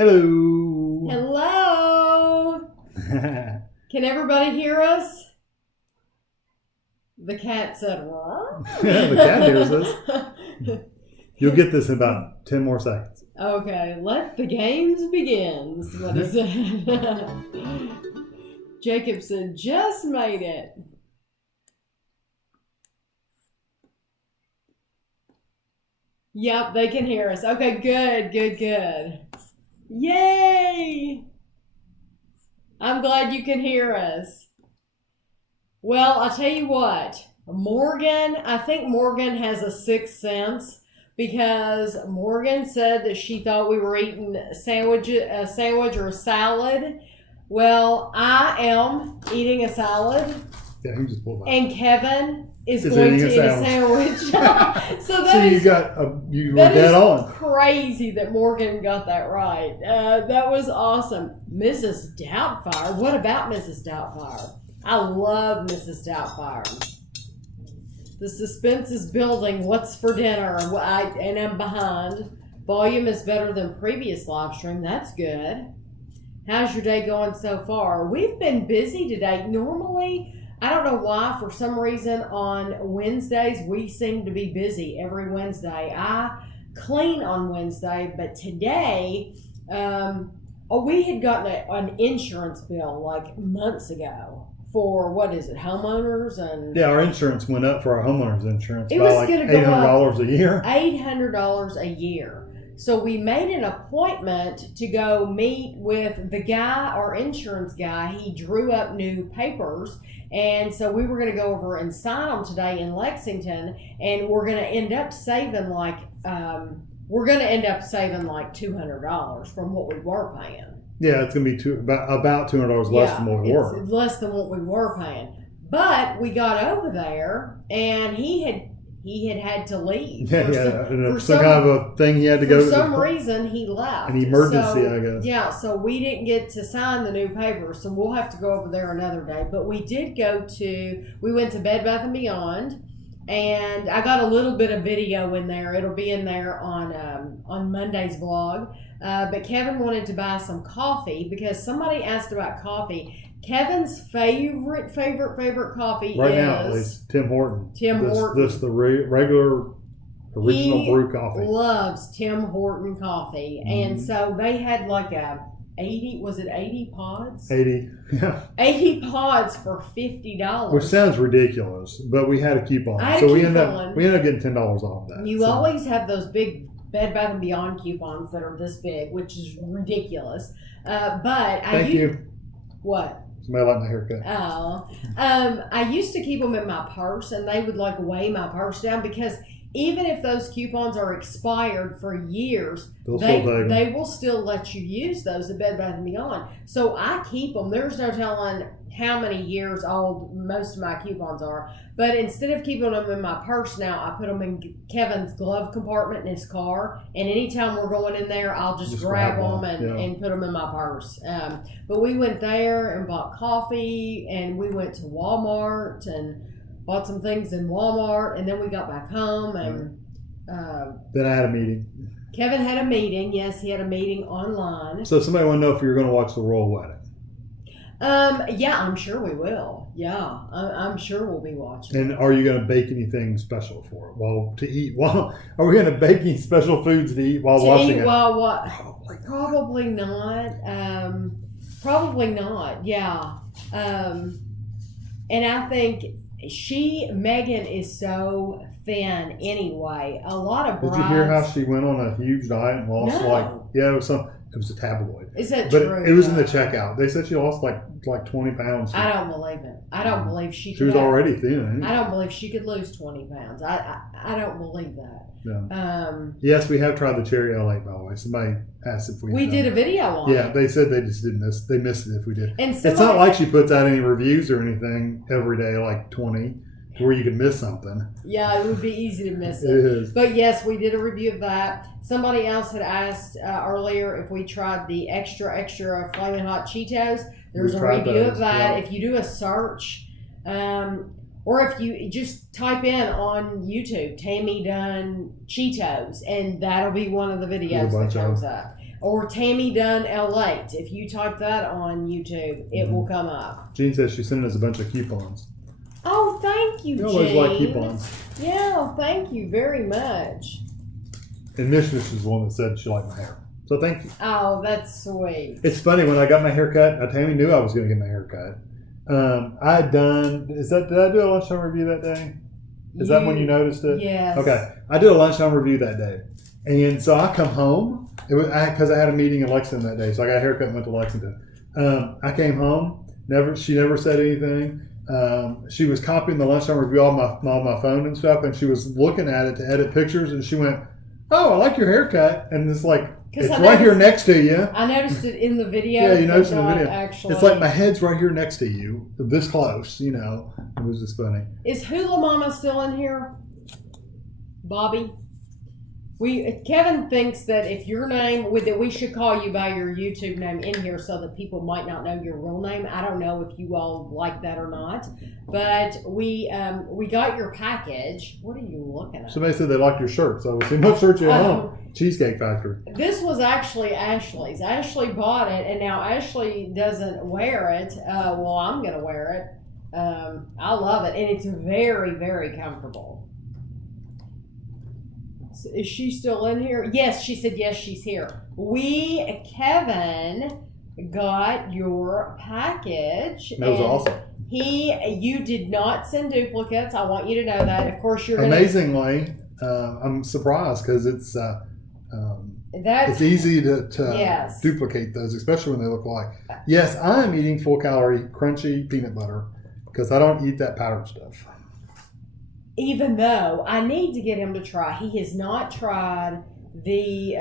Hello. Hello. Can everybody hear us? The cat said, "What?" The cat hears us. You'll get this in about 10 more seconds. Okay, let the games begin. What is it? Jacobson just made it. Yep, they can hear us. Okay, good. Yay! I'm glad you can hear us. Well, I'll tell you what. I think Morgan has a sixth sense because Morgan said that she thought we were eating a sandwich or a salad. Well, I am eating a salad. Yeah, he just pulled And Kevin is going to eat a sandwich. So you were dead on. Crazy that Morgan got that right. That was awesome. Mrs. Doubtfire. What about Mrs. Doubtfire? I love Mrs. Doubtfire. The suspense is building. What's for dinner? And I'm behind. Volume is better than previous live stream. That's good. How's your day going so far? We've been busy today. Normally, I don't know why, for some reason on Wednesdays, we seem to be busy every Wednesday. I clean on Wednesday, but today, we had gotten an insurance bill like months ago for, homeowners? Yeah, our insurance went up for our homeowners insurance by like $800 a year. $800 a year. So we made an appointment to go meet with the guy, our insurance guy. He drew up new papers. And so we were going to go over and sign them today in Lexington. And we're going to end up saving like $200 from what we were paying. Yeah, it's going to be about $200 less than what we were. Less than what we were paying. But we got over there and he had to leave. Some kind of a thing he had to go. For some reason, he left. An emergency, I guess. Yeah, so we didn't get to sign the new papers, so we'll have to go over there another day. But we did we went to Bed Bath & Beyond, and I got a little bit of video in there. It'll be in there on Monday's vlog. But Kevin wanted to buy some coffee because somebody asked about coffee. Kevin's favorite coffee right now, at least Tim Horton. This the regular original brew coffee. He loves Tim Horton coffee, and so they had like 80 pods? 80, yeah. 80 pods for $50. Which sounds ridiculous, but we had a coupon, we ended up getting $10 off that. You always have those big Bed Bath & Beyond coupons that are this big, which is ridiculous. Thank you. What? Somebody like my haircut. Oh. I used to keep them in my purse, and they would like weigh my purse down because even if those coupons are expired for years, they will still let you use those at Bed Bath & Beyond. So I keep them. There's no telling how many years old most of my coupons are. But instead of keeping them in my purse now, I put them in Kevin's glove compartment in his car. And anytime we're going in there, I'll just grab them and put them in my purse. But we went there and bought coffee, and we went to Walmart and bought some things in Walmart, and then we got back home. And then I had a meeting. Kevin had a meeting. Yes, he had a meeting online. So somebody want to know if you're going to watch the royal wedding. Yeah, I'm sure we will. Yeah, I'm sure we'll be watching. And are you going to bake anything special for it? Are we going to bake any special foods to eat while watching it? Probably not. Probably not. Yeah. And I think Megan is so thin anyway. A lot of brides. Did you hear how she went on a huge diet and lost it was a tabloid. Is that true? But it was in the checkout. They said she lost like 20 pounds. I don't believe it. I don't believe she could. She was already thin. I don't believe she could lose 20 pounds. I don't believe that. Yeah. Yes, we have tried the Cherry L8, by the way. Somebody asked if we did a video on it. Yeah, they said they just they missed it if we did. And it's not like she puts out any reviews or anything every day, like 20. Where you could miss something. Yeah, it would be easy to miss it. It is. But yes, we did a review of that. Somebody else had asked earlier if we tried the extra Flamin' Hot Cheetos. There's a review of that. Yeah. If you do a search, or if you just type in on YouTube, Tami Dunn Cheetos, and that'll be one of the videos that comes up. or Tami Dunn L8. If you type that on YouTube, it will come up. Jean says she sent us a bunch of coupons. Oh, thank you, Jean. We always like coupons. Yeah, thank you very much. And Mish is the one that said she liked my hair. So thank you. Oh, that's sweet. It's funny, when I got my hair cut, Tami knew I was going to get my hair cut. I had done, did I do a lunchtime review that day? Is that when you noticed it? Yes. Okay. I did a lunchtime review that day. And so I come home, because I had a meeting in Lexington that day, so I got a haircut and went to Lexington. I came home, she never said anything. She was copying the lunchtime review on my phone and stuff, and she was looking at it to edit pictures, and she went, "Oh, I like your haircut," and it's like, it's right here next to you. I noticed it in the video. Yeah, you noticed in the video. Actually. It's like my head's right here next to you, this close, It was just funny. Is Hula Mama still in here? Bobby? Kevin thinks that if your name, that we should call you by your YouTube name in here so that people might not know your real name. I don't know if you all like that or not, but we got your package. What are you looking at? Somebody said they liked your shirt, so I was seeing what shirt you had on. Cheesecake Factory. This was actually Ashley's. Ashley bought it, and now Ashley doesn't wear it. Well, I'm going to wear it. I love it, and it's very, very comfortable. Is she still in here? Yes, she said yes, she's here. Kevin got your package. That was awesome. You did not send duplicates. I want you to know that. Of course, you're amazingly. I'm surprised because it's easy to duplicate those, especially when they look alike. Yes, I'm eating full calorie crunchy peanut butter because I don't eat that powdered stuff. Even though I need to get him to try. He has not tried the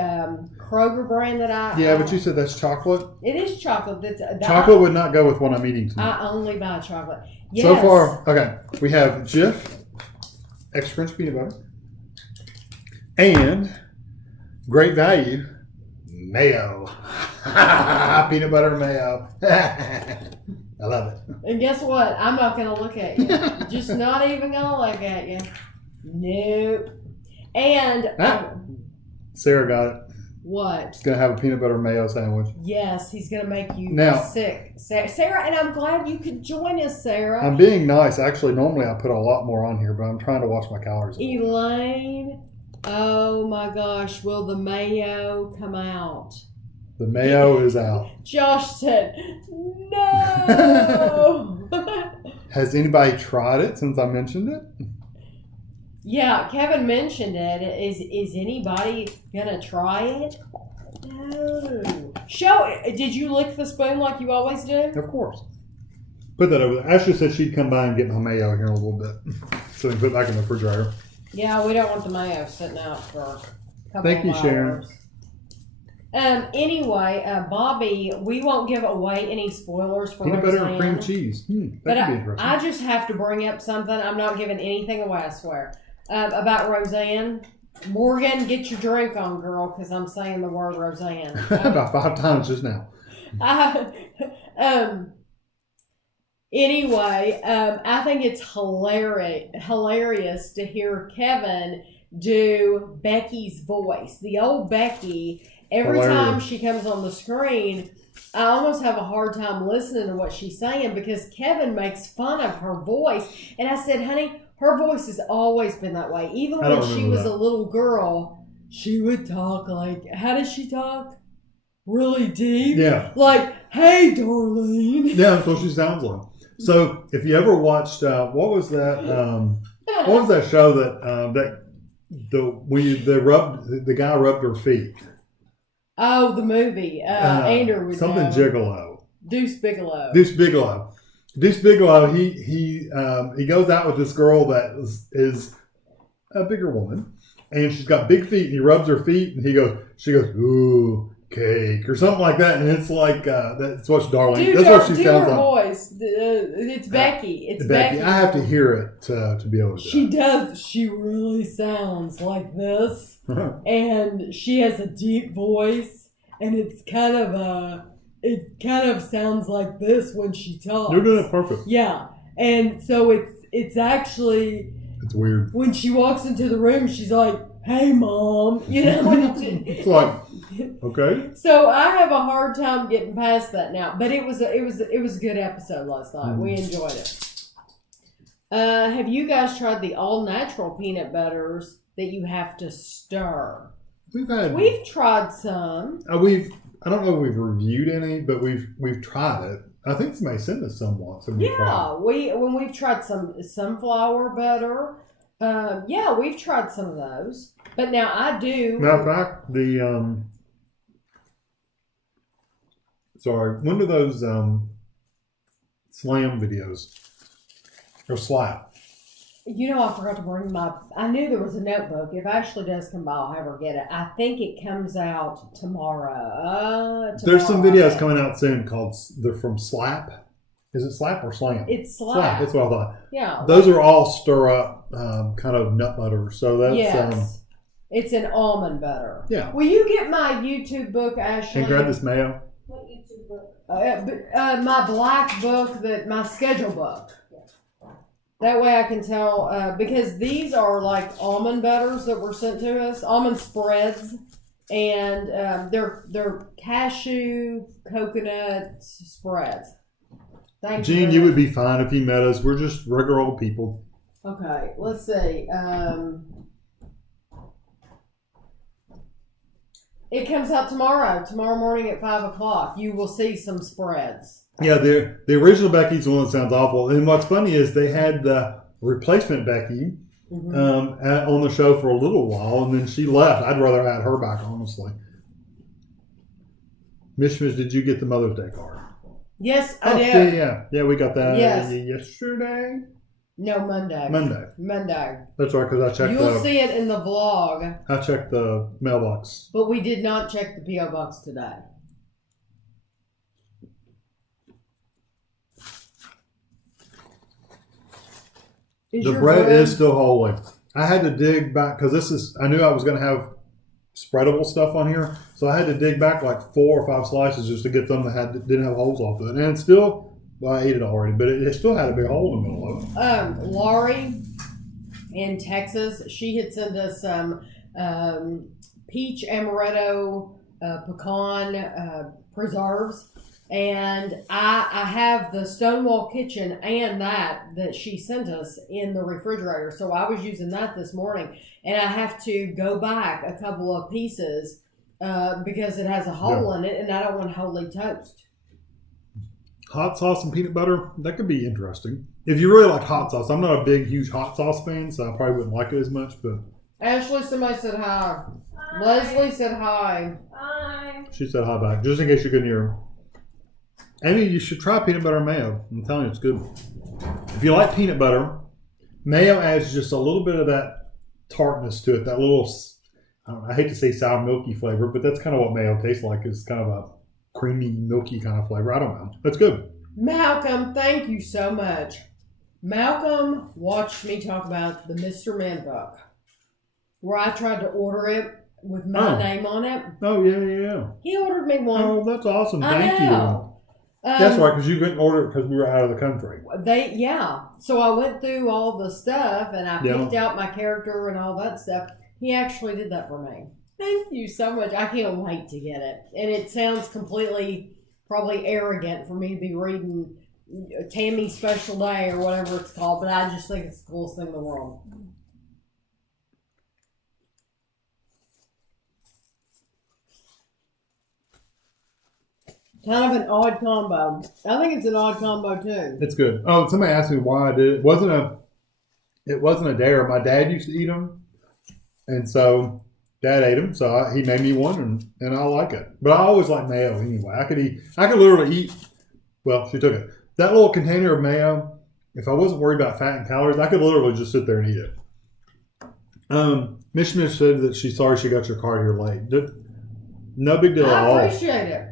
Kroger brand that I... Yeah, but you said that's chocolate? It is chocolate. Chocolate would not go with what I'm eating tonight. I only buy chocolate. Yes. So far, okay, we have Jif, extra crunchy peanut butter, and great value, mayo. Peanut butter and mayo. I love it. And guess what? I'm not going to look at you. Just not even going to look at you. Nope. And... Sarah got it. What? He's going to have a peanut butter and mayo sandwich. Yes, he's going to make you sick. Sarah, and I'm glad you could join us, Sarah. I'm being nice. Actually, normally I put a lot more on here, but I'm trying to watch my calories. Elaine, oh my gosh, will the mayo come out? The mayo is out. Josh said, no. Has anybody tried it since I mentioned it? Yeah, Kevin mentioned it. Is anybody going to try it? No. Did you lick the spoon like you always do? Of course. Put that over there. Ashley said she'd come by and get my mayo here in a little bit. So we can put it back in the refrigerator. Yeah, we don't want the mayo sitting out for a couple Thank you, of hours. Sharon. Anyway, Bobby, we won't give away any spoilers for peanut Roseanne. butter and cream cheese. That could be interesting. I just have to bring up something. I'm not giving anything away, I swear. About Roseanne. Morgan, get your drink on, girl, because I'm saying the word Roseanne. About 5 times just now. Anyway, I think it's hilarious to hear Kevin do Becky's voice. The old Becky, every time she comes on the screen, I almost have a hard time listening to what she's saying because Kevin makes fun of her voice. And I said, honey, her voice has always been that way. Even when she was a little girl, she would talk like, how does she talk? Really deep? Yeah. Like, hey, darling. Yeah, that's what she sounds like. So, if you ever watched, what was that? What was that show that the guy rubbed her feet? Oh, the movie. Andrew would something know. Gigolo. Deuce Bigelow. Deuce Bigelow. He goes out with this girl that is a bigger woman, and she's got big feet. And he rubs her feet, and she goes, ooh, cake, or something like that. And it's like that's what darling. That's what she sounds like. Voice. It's Becky. It's Becky. I have to hear it to be able to. She does. She really sounds like this. And she has a deep voice, and it kind of sounds like this when she talks. You're doing it perfect. Yeah, and so it's actually it's weird when she walks into the room. She's like, hey, Mom. You know, It's like, okay. So I have a hard time getting past that now. But it was a good episode last night. We enjoyed it. Have you guys tried the all natural peanut butters that you have to stir? We've tried some. I don't know if we've reviewed any, but we've tried it. I think somebody sent us some once. When we've tried some sunflower butter. We've tried some of those. But now I do. Matter of fact, when do those slam videos or slap? You know, I forgot to bring I knew there was a notebook. If Ashley does come by, I'll have her get it. I think it comes out tomorrow. There's some videos coming out soon they're from Slap. Is it Slap or Slam? It's Slap. Slap, that's what I thought. Yeah. Those are all stir up kind of nut butter. So that's... Yes. It's an almond butter. Yeah. Will you get my YouTube book, Ashley? And grab this mayo. What YouTube book? My black book, my schedule book. That way I can tell, because these are like almond butters that were sent to us, almond spreads, and they're cashew coconut spreads. Thank you. Gene, you would be fine if you met us. We're just regular old people. Okay, let's see. It comes out tomorrow morning at 5 o'clock. You will see some spreads. Yeah, the original Becky's the one that sounds awful. And what's funny is they had the replacement Becky on the show for a little while, and then she left. I'd rather have her back, honestly. Mish, did you get the Mother's Day card? Yes, I did. Yeah, we got that yesterday. No, Monday. That's right, because I checked. You'll see it in the vlog. I checked the mailbox, but we did not check the PO box today. The bread is still holy. I had to dig back because I knew I was going to have spreadable stuff on here, so I had to dig back like 4 or 5 slices just to get them that didn't have holes off it, and it's still. Well, I ate it already, but it still had a big hole in the middle of it. Laurie in Texas, she had sent us some peach amaretto pecan preserves, and I have the Stonewall Kitchen and that she sent us in the refrigerator, so I was using that this morning, and I have to go back a couple of pieces because it has a hole in it, and I don't want holy toast. Hot sauce and peanut butter, that could be interesting. If you really like hot sauce, I'm not a big, huge hot sauce fan, so I probably wouldn't like it as much, but... Ashley, somebody said hi. Hi. Leslie said hi. Hi. She said hi back, just in case you couldn't hear her. Amy, you should try peanut butter and mayo. I'm telling you, it's good. If you like peanut butter, mayo adds just a little bit of that tartness to it, that little, I hate to say sour milky flavor, but that's kind of what mayo tastes like. It's kind of a creamy, milky kind of flavor. I don't know. That's good. Malcolm, thank you so much. Malcolm watched me talk about the Mr. Men book, where I tried to order it with my name on it. Oh, yeah. He ordered me one. Oh, that's awesome. Thank you. That's right, because you couldn't order it because we were out of the country. So I went through all the stuff, and I picked out my character and all that stuff. He actually did that for me. Thank you so much. I can't wait to get it. And it sounds completely, probably arrogant for me to be reading Tami's Special Day or whatever it's called, but I just think it's the coolest thing in the world. Kind of an odd combo. I think it's an odd combo too. It's good. Oh, somebody asked me why I did it. It wasn't a dare. My dad used to eat them, and so Dad ate them. So he made me one, and I like it. But I always like mayo anyway. I could literally eat. Well, she took it. That little container of mayo. If I wasn't worried about fat and calories, I could literally just sit there and eat it. Miss said that she's sorry she got your card here late. No big deal at all. I appreciate it.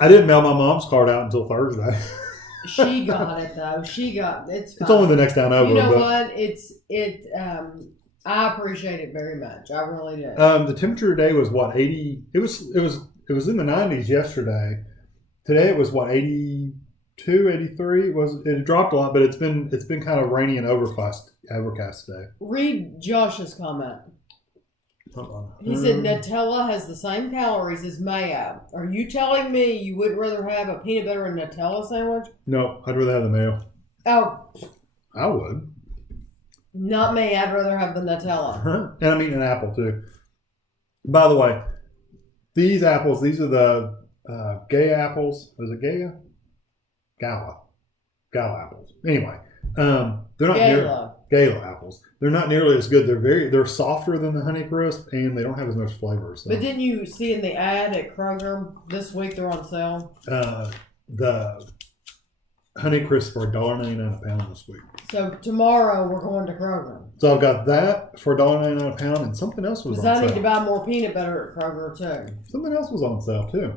I didn't mail my mom's card out until Thursday. She got it though. It's only the next down over. You know what? I appreciate it very much. I really do. The temperature today was what, 80? It was in the 90s yesterday. Today it was what, 82, 83? It dropped a lot, but it's been kind of rainy and overcast today. Read Josh's comment. He said Nutella has the same calories as mayo. Are you telling me you would rather have a peanut butter and Nutella sandwich? No, I'd rather have the mayo. Oh, I would. not me. I'd rather have the Nutella. And I'm eating an apple too. By the way, these apples, these are the gay apples. Was it Gaia? Gala apples. Anyway, they're not Gala apples. They're not nearly as good. They're softer than the Honeycrisp, and they don't have as much flavor. So. But didn't you see in the ad at Kroger this week they're on sale? The Honeycrisp for $1.99 a pound this week. So tomorrow we're going to Kroger. So I've got that for $1.99 a pound, and something else was on sale. Because I need to buy more peanut butter at Kroger too. Something else was on sale too.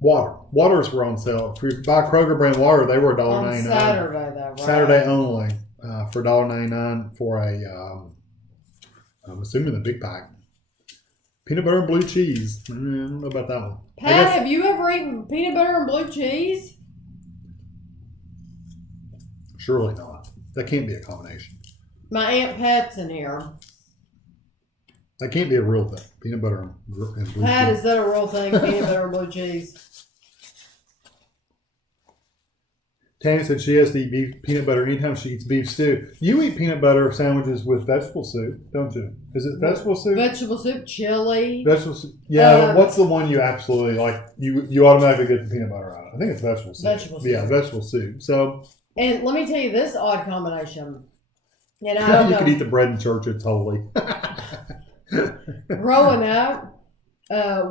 Waters were on sale. If you buy Kroger brand water, they were $1.99. On Saturday though, right? Saturday only for $1.99 for I'm assuming the big pack. Peanut butter and blue cheese. I don't know about that one. Pat, have you ever eaten peanut butter and blue cheese? Surely not. That can't be a combination. My Aunt Pat's in here. That can't be a real thing. Peanut butter and blue Pat, cheese. is that a real thing? Peanut butter and blue cheese? Tami said she has to eat peanut butter anytime she eats beef stew. You eat peanut butter sandwiches with vegetable soup, don't you? Is it vegetable soup? Vegetable soup, chili. Vegetable soup. Yeah, what's the one you actually like? You automatically get the peanut butter out of? I think it's vegetable soup. Vegetable soup. Yeah, vegetable soup. So. And let me tell you this odd combination. And I don't you know. could eat the bread in church. It's holy. Growing up,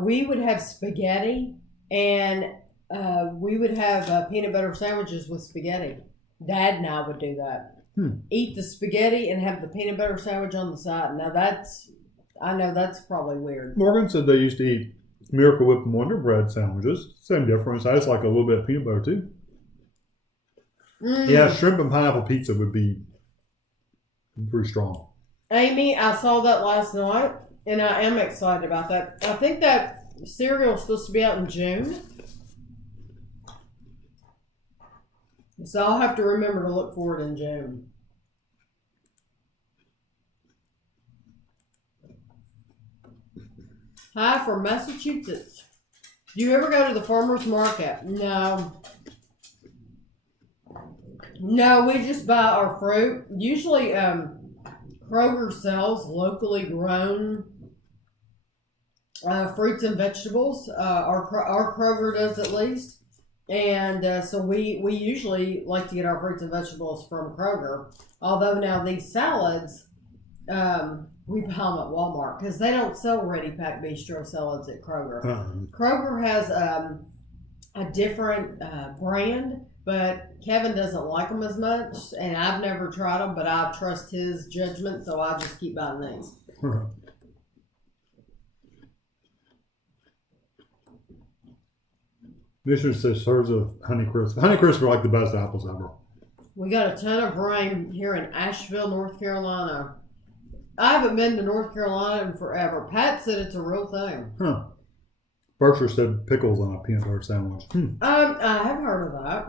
we would have spaghetti and we would have peanut butter sandwiches with spaghetti. Dad and I would do that. Eat the spaghetti and have the peanut butter sandwich on the side. Now I know that's probably weird. Morgan said they used to eat Miracle Whip and Wonder Bread sandwiches. Same difference. I just like a little bit of peanut butter too. Yeah, shrimp and pineapple pizza would be pretty strong. Amy, I saw that last night, and I am excited about that. I think that cereal is supposed to be out in June. So I'll have to remember to look for it in June. Hi from Massachusetts. Do you ever go to the farmer's market? No, we just buy our fruit. Usually, Kroger sells locally grown fruits and vegetables. Our Kroger does at least. And so we usually like to get our fruits and vegetables from Kroger. Although now these salads, we buy them at Walmart because they don't sell ready-packed bistro salads at Kroger. Kroger has a different brand, but Kevin doesn't like them as much, and I've never tried them, but I trust his judgment, so I just keep buying these. Mission says serves of Honeycrisp. Honeycrisp are like the best apples ever. We got a ton of rain here in Asheville, North Carolina. I haven't been to North Carolina in forever. Pat said it's a real thing. Berkshire said pickles on a peanut butter sandwich. I have heard of that.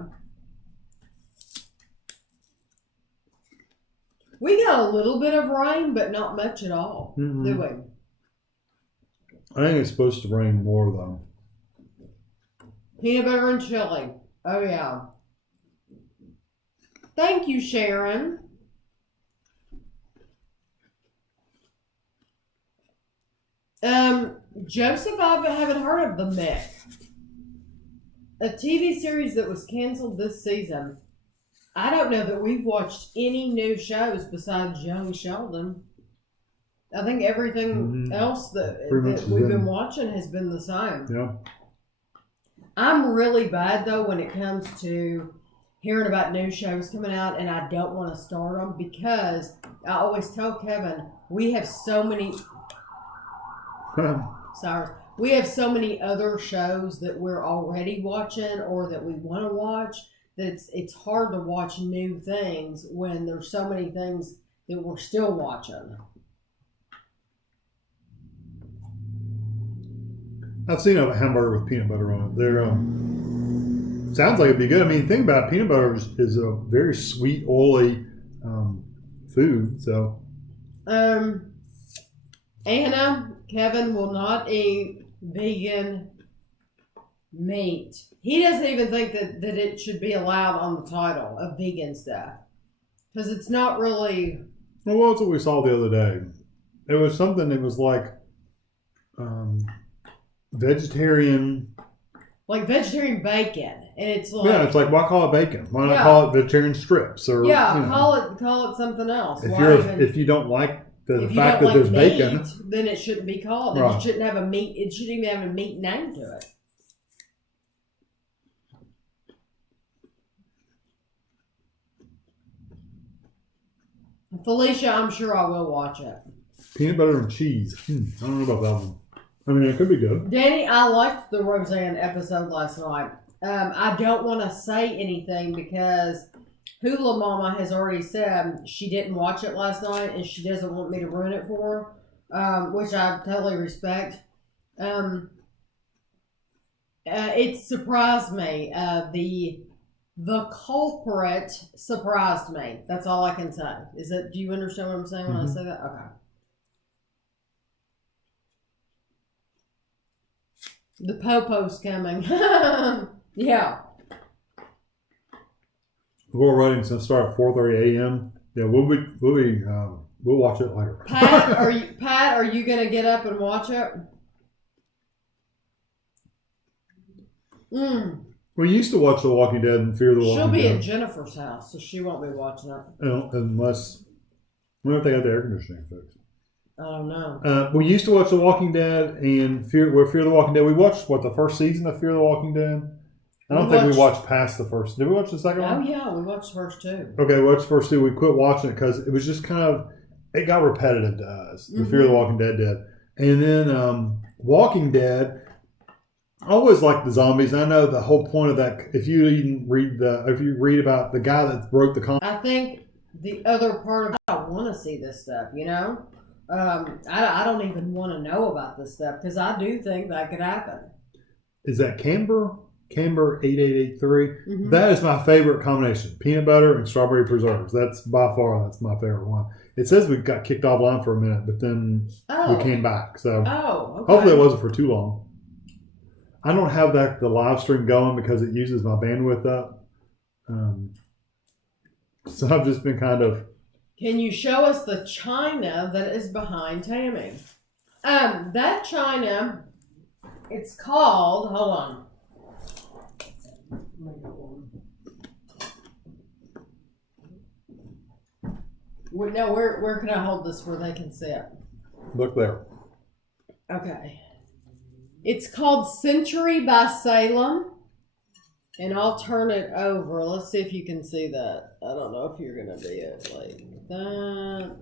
We got a little bit of rain, but not much at all, do we? I think it's supposed to rain more, though. Peanut butter and chili. Oh, yeah. Thank you, Sharon. Joseph, I haven't heard of The Mick. A TV series that was canceled this season. I don't know that we've watched any new shows besides Young Sheldon. I think everything else that we've been watching has been the same. Yeah. I'm really bad, though, when it comes to hearing about new shows coming out, and I don't want to start them because I always tell Kevin, we have so many... we have so many other shows that we're already watching or that we want to watch that it's hard to watch new things when there's so many things that we're still watching. I've seen a hamburger with peanut butter on it. They're sounds like it'd be good. I mean, the thing about peanut butter is a very sweet, oily food. So Anna, Kevin will not eat vegan meat. He doesn't even think that it should be allowed on the title of vegan stuff. Because it's not really... Well, that's what we saw the other day. It was something that was like vegetarian... Like vegetarian bacon. And it's like... Yeah, it's like, why call it bacon? Why not call it vegetarian strips? Or call it something else. If you don't like the fact that there's meat, bacon... then it shouldn't be called. Right. It shouldn't have a meat... It shouldn't even have a meat name to it. Felicia, I'm sure I will watch it. Peanut butter and cheese. I don't know about that one. I mean, it could be good. Danny, I liked the Roseanne episode last night. I don't want to say anything because Hula Mama has already said she didn't watch it last night and she doesn't want me to ruin it for her, which I totally respect. It surprised me. The culprit surprised me. That's all I can say. Do you understand what I'm saying when I say that? Okay. The popo's coming. Yeah. We're writing since start at 4:30 a.m. Yeah, we'll watch it later. Pat, are you gonna get up and watch it? We used to watch The Walking Dead and Fear the Walking Dead. She'll be at Jennifer's house, so she won't be watching it. Unless, what if they have the air conditioning fixed? I don't know. We used to watch The Walking Dead and Fear the Walking Dead. We watched, the first season of Fear the Walking Dead? I don't think we watched past the first. Did we watch the second one? Oh, yeah, we watched the first two. Okay, we watched the first two. We quit watching it because it was just it got repetitive to us. The Fear the Walking Dead did. And then Walking Dead, I always liked the zombies. I know the whole point of that, if you read about the guy that broke the contract. I think the other part of I want to see this stuff, you know? I don't even want to know about this stuff because I do think that could happen. Is that Camber 8883? That is my favorite combination. Peanut butter and strawberry preserves. That's my favorite one. It says we got kicked offline for a minute, but then we came back. So okay. Hopefully it wasn't for too long. I don't have the live stream going because it uses my bandwidth up. So I've just been kind of... Can you show us the china that is behind Tami? That china, it's called, hold on. No, where can I hold this where they can see it? Look there. Okay. It's called Century by Salem. And I'll turn it over. Let's see if you can see that. I don't know if you're going to be it like that.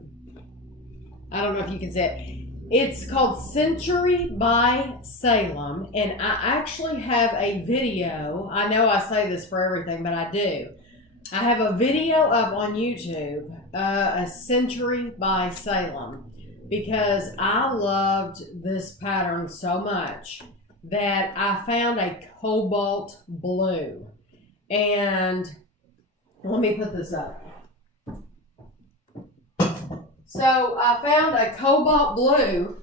I don't know if you can see it. It's called Century by Salem. And I actually have a video. I know I say this for everything, but I do. I have a video up on YouTube, A Century by Salem, because I loved this pattern so much that I found a cobalt blue. And let me put this up. So I found a cobalt blue,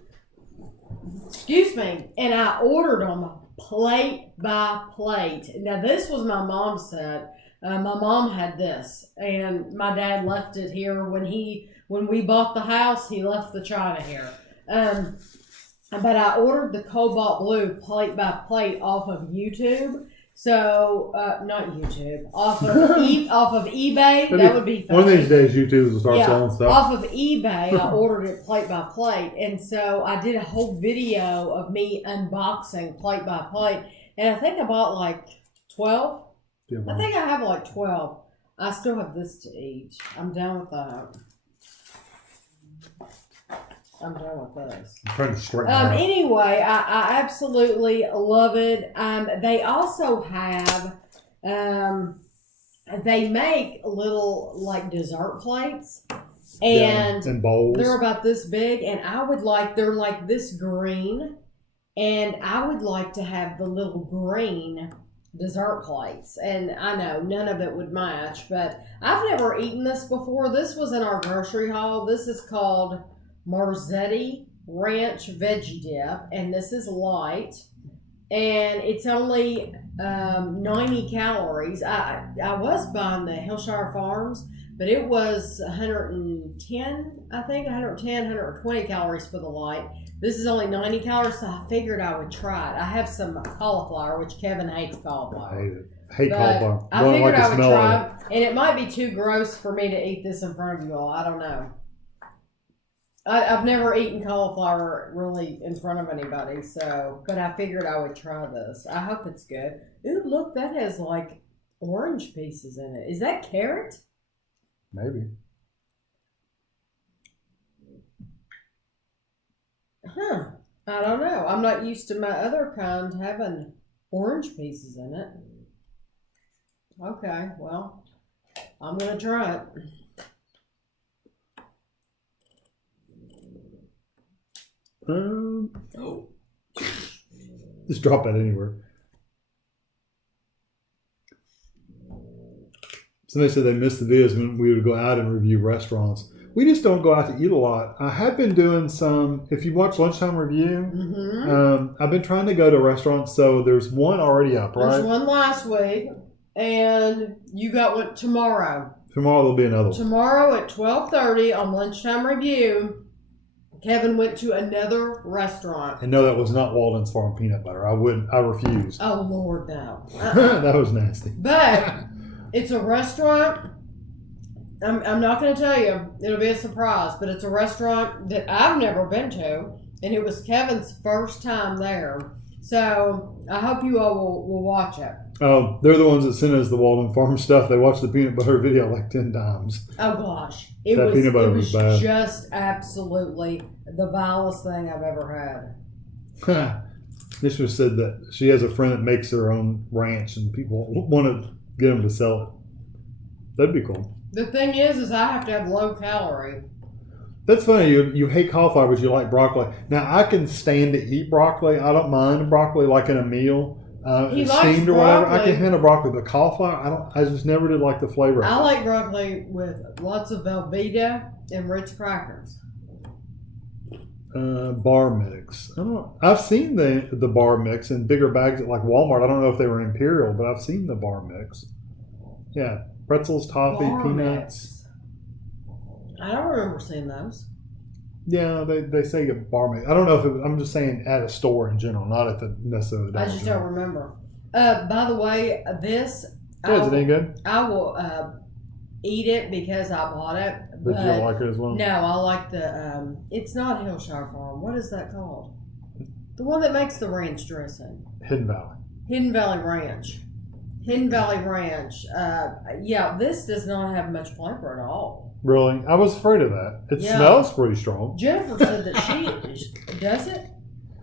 and I ordered them plate by plate. Now this was my mom's set. My mom had this, and my dad left it here when we bought the house. He left the china here. But I ordered the cobalt blue plate by plate off of YouTube. So, not YouTube, off of eBay. That would be funny. One of these days, YouTube will start selling stuff. Off of eBay, I ordered it plate by plate. And so I did a whole video of me unboxing plate by plate. And I think I bought like 12. Yeah, I think I have like 12. I still have this to eat. I'm done with that. I'm done with this. I'm trying to straighten out. Anyway, I absolutely love it. They also have, they make little like dessert plates. And bowls. They're about this big. And they're like this green. And I would like to have the little green dessert plates. And I know none of it would match, but I've never eaten this before. This was in our grocery haul. This is called Marzetti ranch veggie dip, and this is light, and it's only 90 calories. I was buying the Hillshire Farms, but it was 110, I think, 110, 120 calories for the light. This is only 90 calories, so I figured I would try it. I have some cauliflower, which Kevin hates I cauliflower. hate it. Hate But cauliflower. I Don't figured like the I would smell of try it, and it might be too gross for me to eat this in front of you all. I don't know. I've never eaten cauliflower really in front of anybody, but I figured I would try this. I hope it's good. Ooh, look, that has like orange pieces in it. Is that carrot? Maybe. Huh. I don't know. I'm not used to my other kind having orange pieces in it. Okay, well, I'm going to try it. Just drop that anywhere. Somebody said they missed the videos when we would go out and review restaurants. We just don't go out to eat a lot. I have been doing some, if you watch Lunchtime Review, I've been trying to go to restaurants. So there's one already up, right? There's one last week, and you got one tomorrow. Tomorrow there'll be another one. Tomorrow at 12:30 on Lunchtime Review, Kevin went to another restaurant. And no, that was not Walden's Farm Peanut Butter. I refused. Oh, Lord, no. That was nasty. But it's a restaurant. I'm not going to tell you. It'll be a surprise. But it's a restaurant that I've never been to. And it was Kevin's first time there. So I hope you all will watch it. Oh, they're the ones that sent us the Walden Farm stuff. They watched the peanut butter video like 10 times. Oh, gosh. That peanut butter was bad. Just absolutely the vilest thing I've ever had. Nishma said that she has a friend that makes her own ranch and people want to get them to sell it. That'd be cool. The thing is I have to have low calorie. That's funny. You hate cauliflower, but you like broccoli. Now, I can stand to eat broccoli. I don't mind broccoli like in a meal. He likes steamed or whatever. I broccoli. can handle broccoli, but cauliflower, I just never did like the flavor. I like broccoli with lots of Velveeta and Ritz crackers. Bar mix. I don't know. I've seen the bar mix in bigger bags at like Walmart. I don't know if they were Imperial, but I've seen the bar mix. Yeah, pretzels, toffee, Bar peanuts. mix. I don't remember seeing those. Yeah, they say a bar mix. I don't know if I'm just saying at a store in general, not at the necessarily. I just don't remember. By the way, this Yeah, is it any good? I will eat it because I bought it. But you don't like it as well? No, I like the. It's not Hillshire Farm. What is that called? The one that makes the ranch dressing. Hidden Valley. Hidden Valley Ranch. Hidden Valley Ranch. Yeah, this does not have much flavor at all. Really? I was afraid of that. It smells pretty strong. Jennifer said that she does it.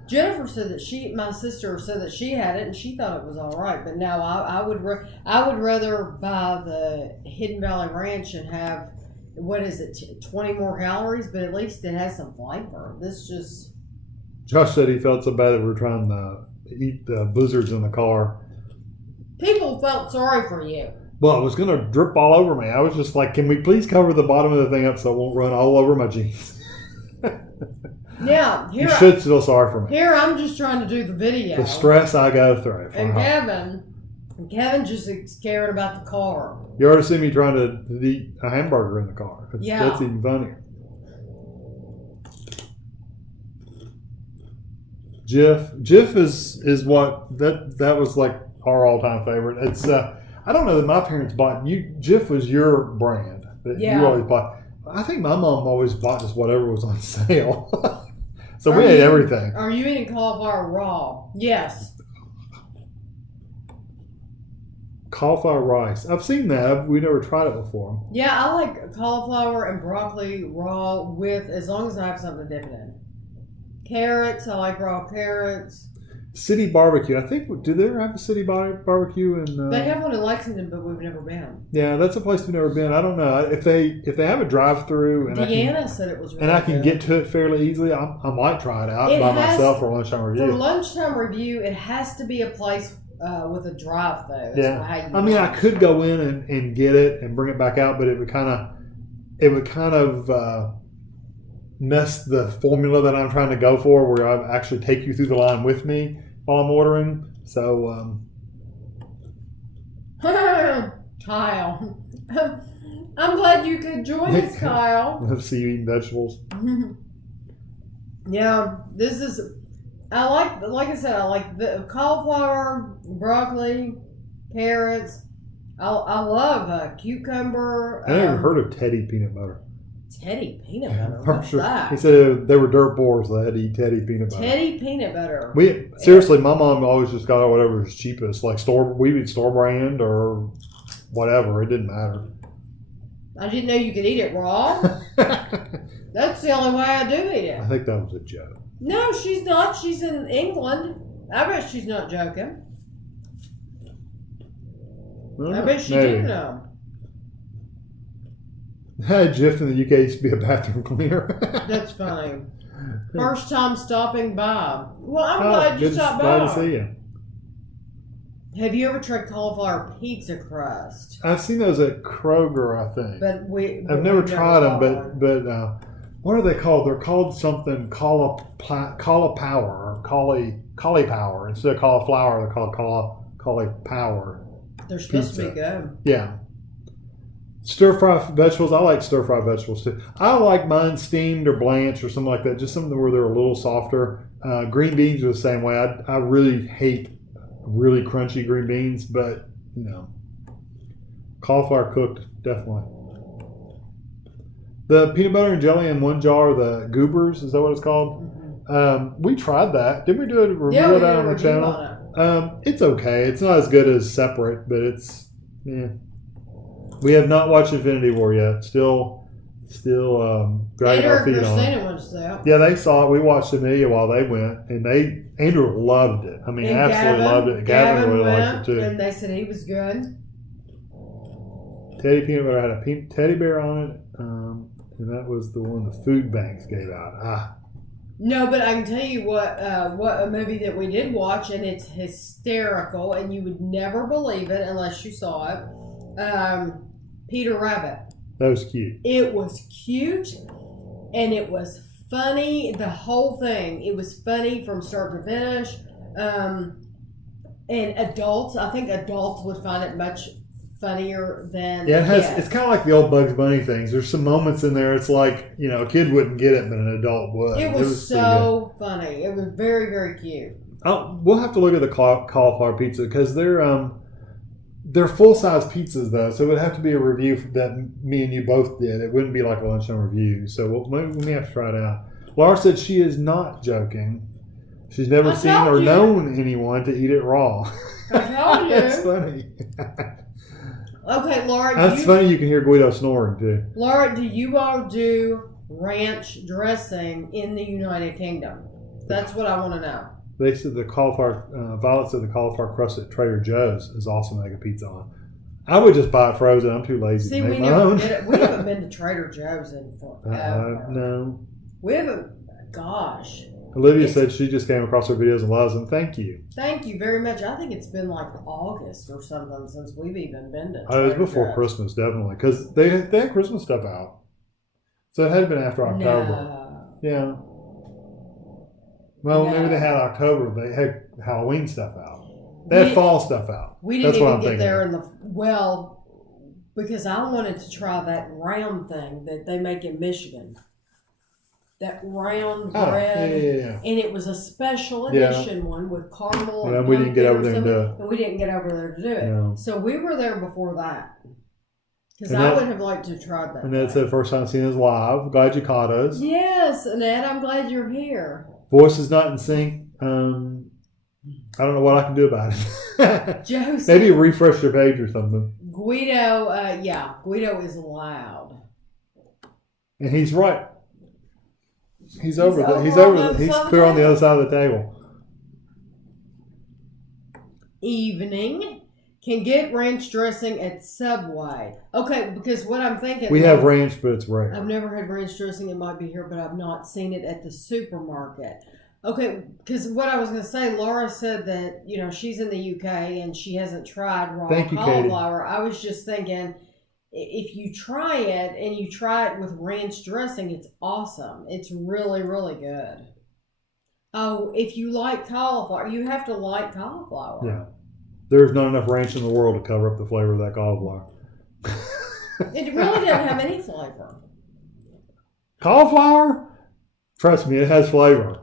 Jennifer said that my sister said that she had it and she thought it was all right. But no, I would rather buy the Hidden Valley Ranch and have, what is it, 20 more calories, but at least it has some flavor. This just. Josh said he felt so bad that we were trying to eat the blizzards in the car. People felt sorry for you. Well, it was going to drip all over me. I was just like, can we please cover the bottom of the thing up so it won't run all over my jeans? Yeah. You should feel sorry for me. Here, I'm just trying to do the video. The stress I go through. And Kevin just is caring about the car. You already see me trying to eat a hamburger in the car. Yeah. That's even funnier. Jif is what that was like our all-time favorite. It's I don't know that my parents bought you. Jif was your brand that you always bought. I think my mom always bought just whatever was on sale. So we ate everything. Are you eating cauliflower raw? Yes. Cauliflower rice. I've seen that. We never tried it before. Yeah, I like cauliflower and broccoli raw with, as long as I have something to dip it in. Carrots. I like raw carrots. City barbecue. I think, do they ever have a city barbecue? They have one in Lexington, but we've never been. Yeah, that's a place we've never been. I don't know if they have a drive-through. And Deanna said it was really and I can good. get to it fairly easily. I might try it out by myself for lunchtime review. For lunchtime review, it has to be a place with a drive, though. Yeah, I mean, I could go in and get it and bring it back out, but it would kind of mess the formula that I'm trying to go for, where I actually take you through the line with me while I'm ordering. So, Kyle. I'm glad you could join us, Kyle. let's see you eating vegetables. Yeah, this is. I like I said, I like the cauliflower, broccoli, carrots. I love cucumber. I never heard of Teddy peanut butter. Teddy peanut butter. What's that? He said they were dirt poor, so they had to eat Teddy peanut butter. Teddy peanut butter. Seriously, my mom always just got whatever was cheapest, like we eat store brand or whatever. It didn't matter. I didn't know you could eat it raw. That's the only way I do eat it. I think that was a joke. No, she's not. She's in England. I bet she's not joking. I bet she did know. Jeff in the UK used to be a bathroom cleaner. That's funny. First time stopping by. Well, I'm glad you stopped by. Glad to see you. Have you ever tried cauliflower pizza crust? I've seen those at Kroger, I think. But I've never tried them, but what are they called? They're called something cauliflower or cauliflower. Instead of cauliflower, they're called cauliflower. They're supposed to be good. Yeah. Stir fry vegetables. I like stir fry vegetables too. I like mine steamed or blanched or something like that. Just something where they're a little softer. Green beans are the same way. I really hate really crunchy green beans, but cauliflower cooked, definitely. The peanut butter and jelly in one jar, the goobers, is that what it's called? Mm-hmm. We tried that. Did we do a review of that on the channel? It's okay. It's not as good as separate, but it's We have not watched Infinity War yet. Still dragging our feet on it. Yeah, they saw it. We watched Amelia while they went, and Andrew loved it. I mean, and absolutely loved it. Gavin really liked it too. And they said he was good. Teddy peanut butter had a teddy bear on it, and that was the one the food banks gave out. No, but I can tell you what a movie that we did watch, and it's hysterical, and you would never believe it unless you saw it. Peter Rabbit. That was cute. It was cute, and it was funny. The whole thing. It was funny from start to finish. And I think adults would find it much funnier than kids. It's kind of like the old Bugs Bunny things. There's some moments in there. It's like a kid wouldn't get it, but an adult would. It was so funny. It was very, very cute. We'll have to look at the cauliflower pizza because they're full-size pizzas, though, so it would have to be a review that me and you both did. It wouldn't be like a lunchtime review, so we may have to try it out. Laura said she is not joking. She's never seen or known anyone to eat it raw. I told you. That's funny. Okay, Laura. That's funny. You can hear Guido snoring, too. Laura, do you all do ranch dressing in the United Kingdom? That's what I want to know. They said the cauliflower, Violet said the cauliflower crust at Trader Joe's is awesome to make a pizza on. I would just buy it frozen. I'm too lazy to make my own. We haven't been to Trader Joe's in forever. No. We haven't, gosh. Olivia said she just came across her videos and loves them. Thank you. Thank you very much. I think it's been like August or something since we've even been to Trader Joe's. It was before Christmas, definitely, because they had Christmas stuff out. So it had been after October. No. Yeah. Well, maybe they had October. They had Halloween stuff out. They had fall stuff out. We didn't even get there because I wanted to try that round thing that they make in Michigan. That round bread. Yeah. And it was a special edition one with caramel. Yeah, we didn't get over there to do it. And we didn't get over there to do it. No. So we were there before that. Because I would have liked to try that. And that's the first time seeing us live. Glad you caught us. Yes, Annette, I'm glad you're here. Voice is not in sync. I don't know what I can do about it. Joseph, maybe refresh your page or something. Guido, Guido is loud. And he's right. He's over there. He's clear on the other side of the table. Evening. Can get ranch dressing at Subway. Okay, because what I'm thinking... We have ranch, but it's rare. I've never had ranch dressing. It might be here, but I've not seen it at the supermarket. Okay, because what I was going to say, Laura said that, she's in the UK and she hasn't tried raw cauliflower. I was just thinking, if you try it and you try it with ranch dressing, it's awesome. It's really, really good. Oh, if you like cauliflower, you have to like cauliflower. Yeah. There's not enough ranch in the world to cover up the flavor of that cauliflower. It really doesn't have any flavor. Cauliflower? Trust me, it has flavor.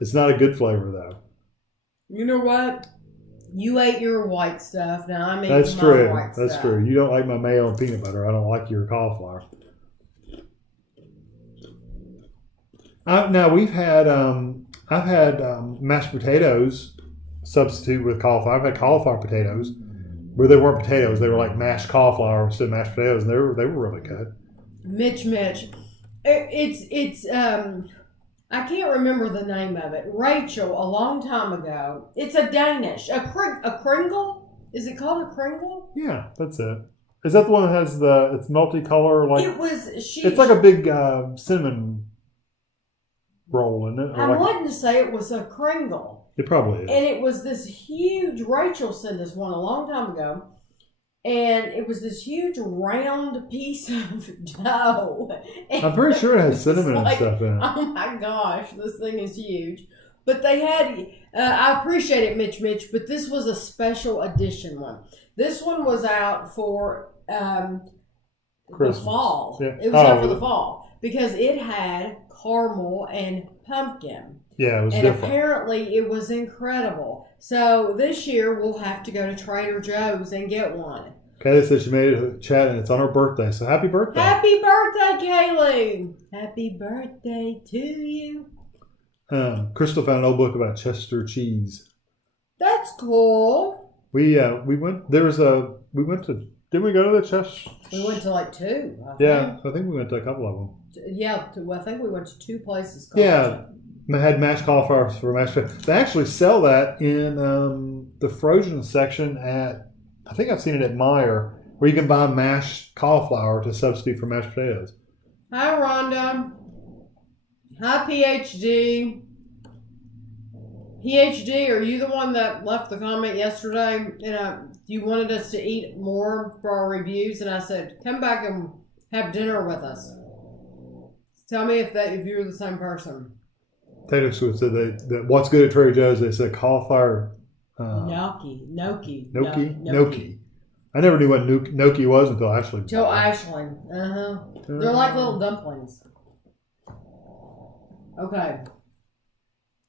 It's not a good flavor, though. You know what? You ate your white stuff. Now I'm eating That's my true. white That's stuff. true. You don't like my mayo and peanut butter. I don't like your cauliflower. Now we've had I've had mashed potatoes substitute with cauliflower. I've had cauliflower potatoes where they weren't potatoes; they were like mashed cauliflower instead of mashed potatoes, and they were really good. Mitch. It's I can't remember the name of it. Rachel, a long time ago. It's a Danish. A kringle? Is it called a kringle? Yeah, that's it. Is that the one that has it's multicolor? Like it was. It's like a big cinnamon roll, isn't it? Or I like, wanted to say it was a kringle. It probably is. And it was this huge. Rachel sent us one a long time ago. And it was this huge round piece of dough. And I'm pretty sure it has cinnamon and like, stuff in it. Oh my gosh, this thing is huge. But they had, I appreciate it, Mitch, but this was a special edition one. This one was out for the fall. Yeah. It was out for the fall because it had caramel and pumpkin. Yeah, it was and different. Apparently it was incredible. So this year we'll have to go to Trader Joe's and get one. Kaylee said she made it to the chat and it's on her birthday. So happy birthday. Happy birthday, Kaylee. Happy birthday to you. Crystal found an old book about Chester cheese. That's cool. We went to did we go to the Chester? We went to like two. I think we went to a couple of them. Yeah, I think we went to two places. Yeah. I had mashed cauliflower for mashed potatoes. They actually sell that in the frozen section at, I think I've seen it at Meijer, where you can buy mashed cauliflower to substitute for mashed potatoes. Hi, Rhonda. Hi, PhD. PhD, are you the one that left the comment yesterday? And you wanted us to eat more for our reviews, and I said, come back and have dinner with us. Tell me if you're the same person. Taylor Swift said that what's good at Trader Joe's, they said cauliflower. Gnocchi. I never knew what gnocchi was until Ashley. Ashley. They're like little dumplings. Okay.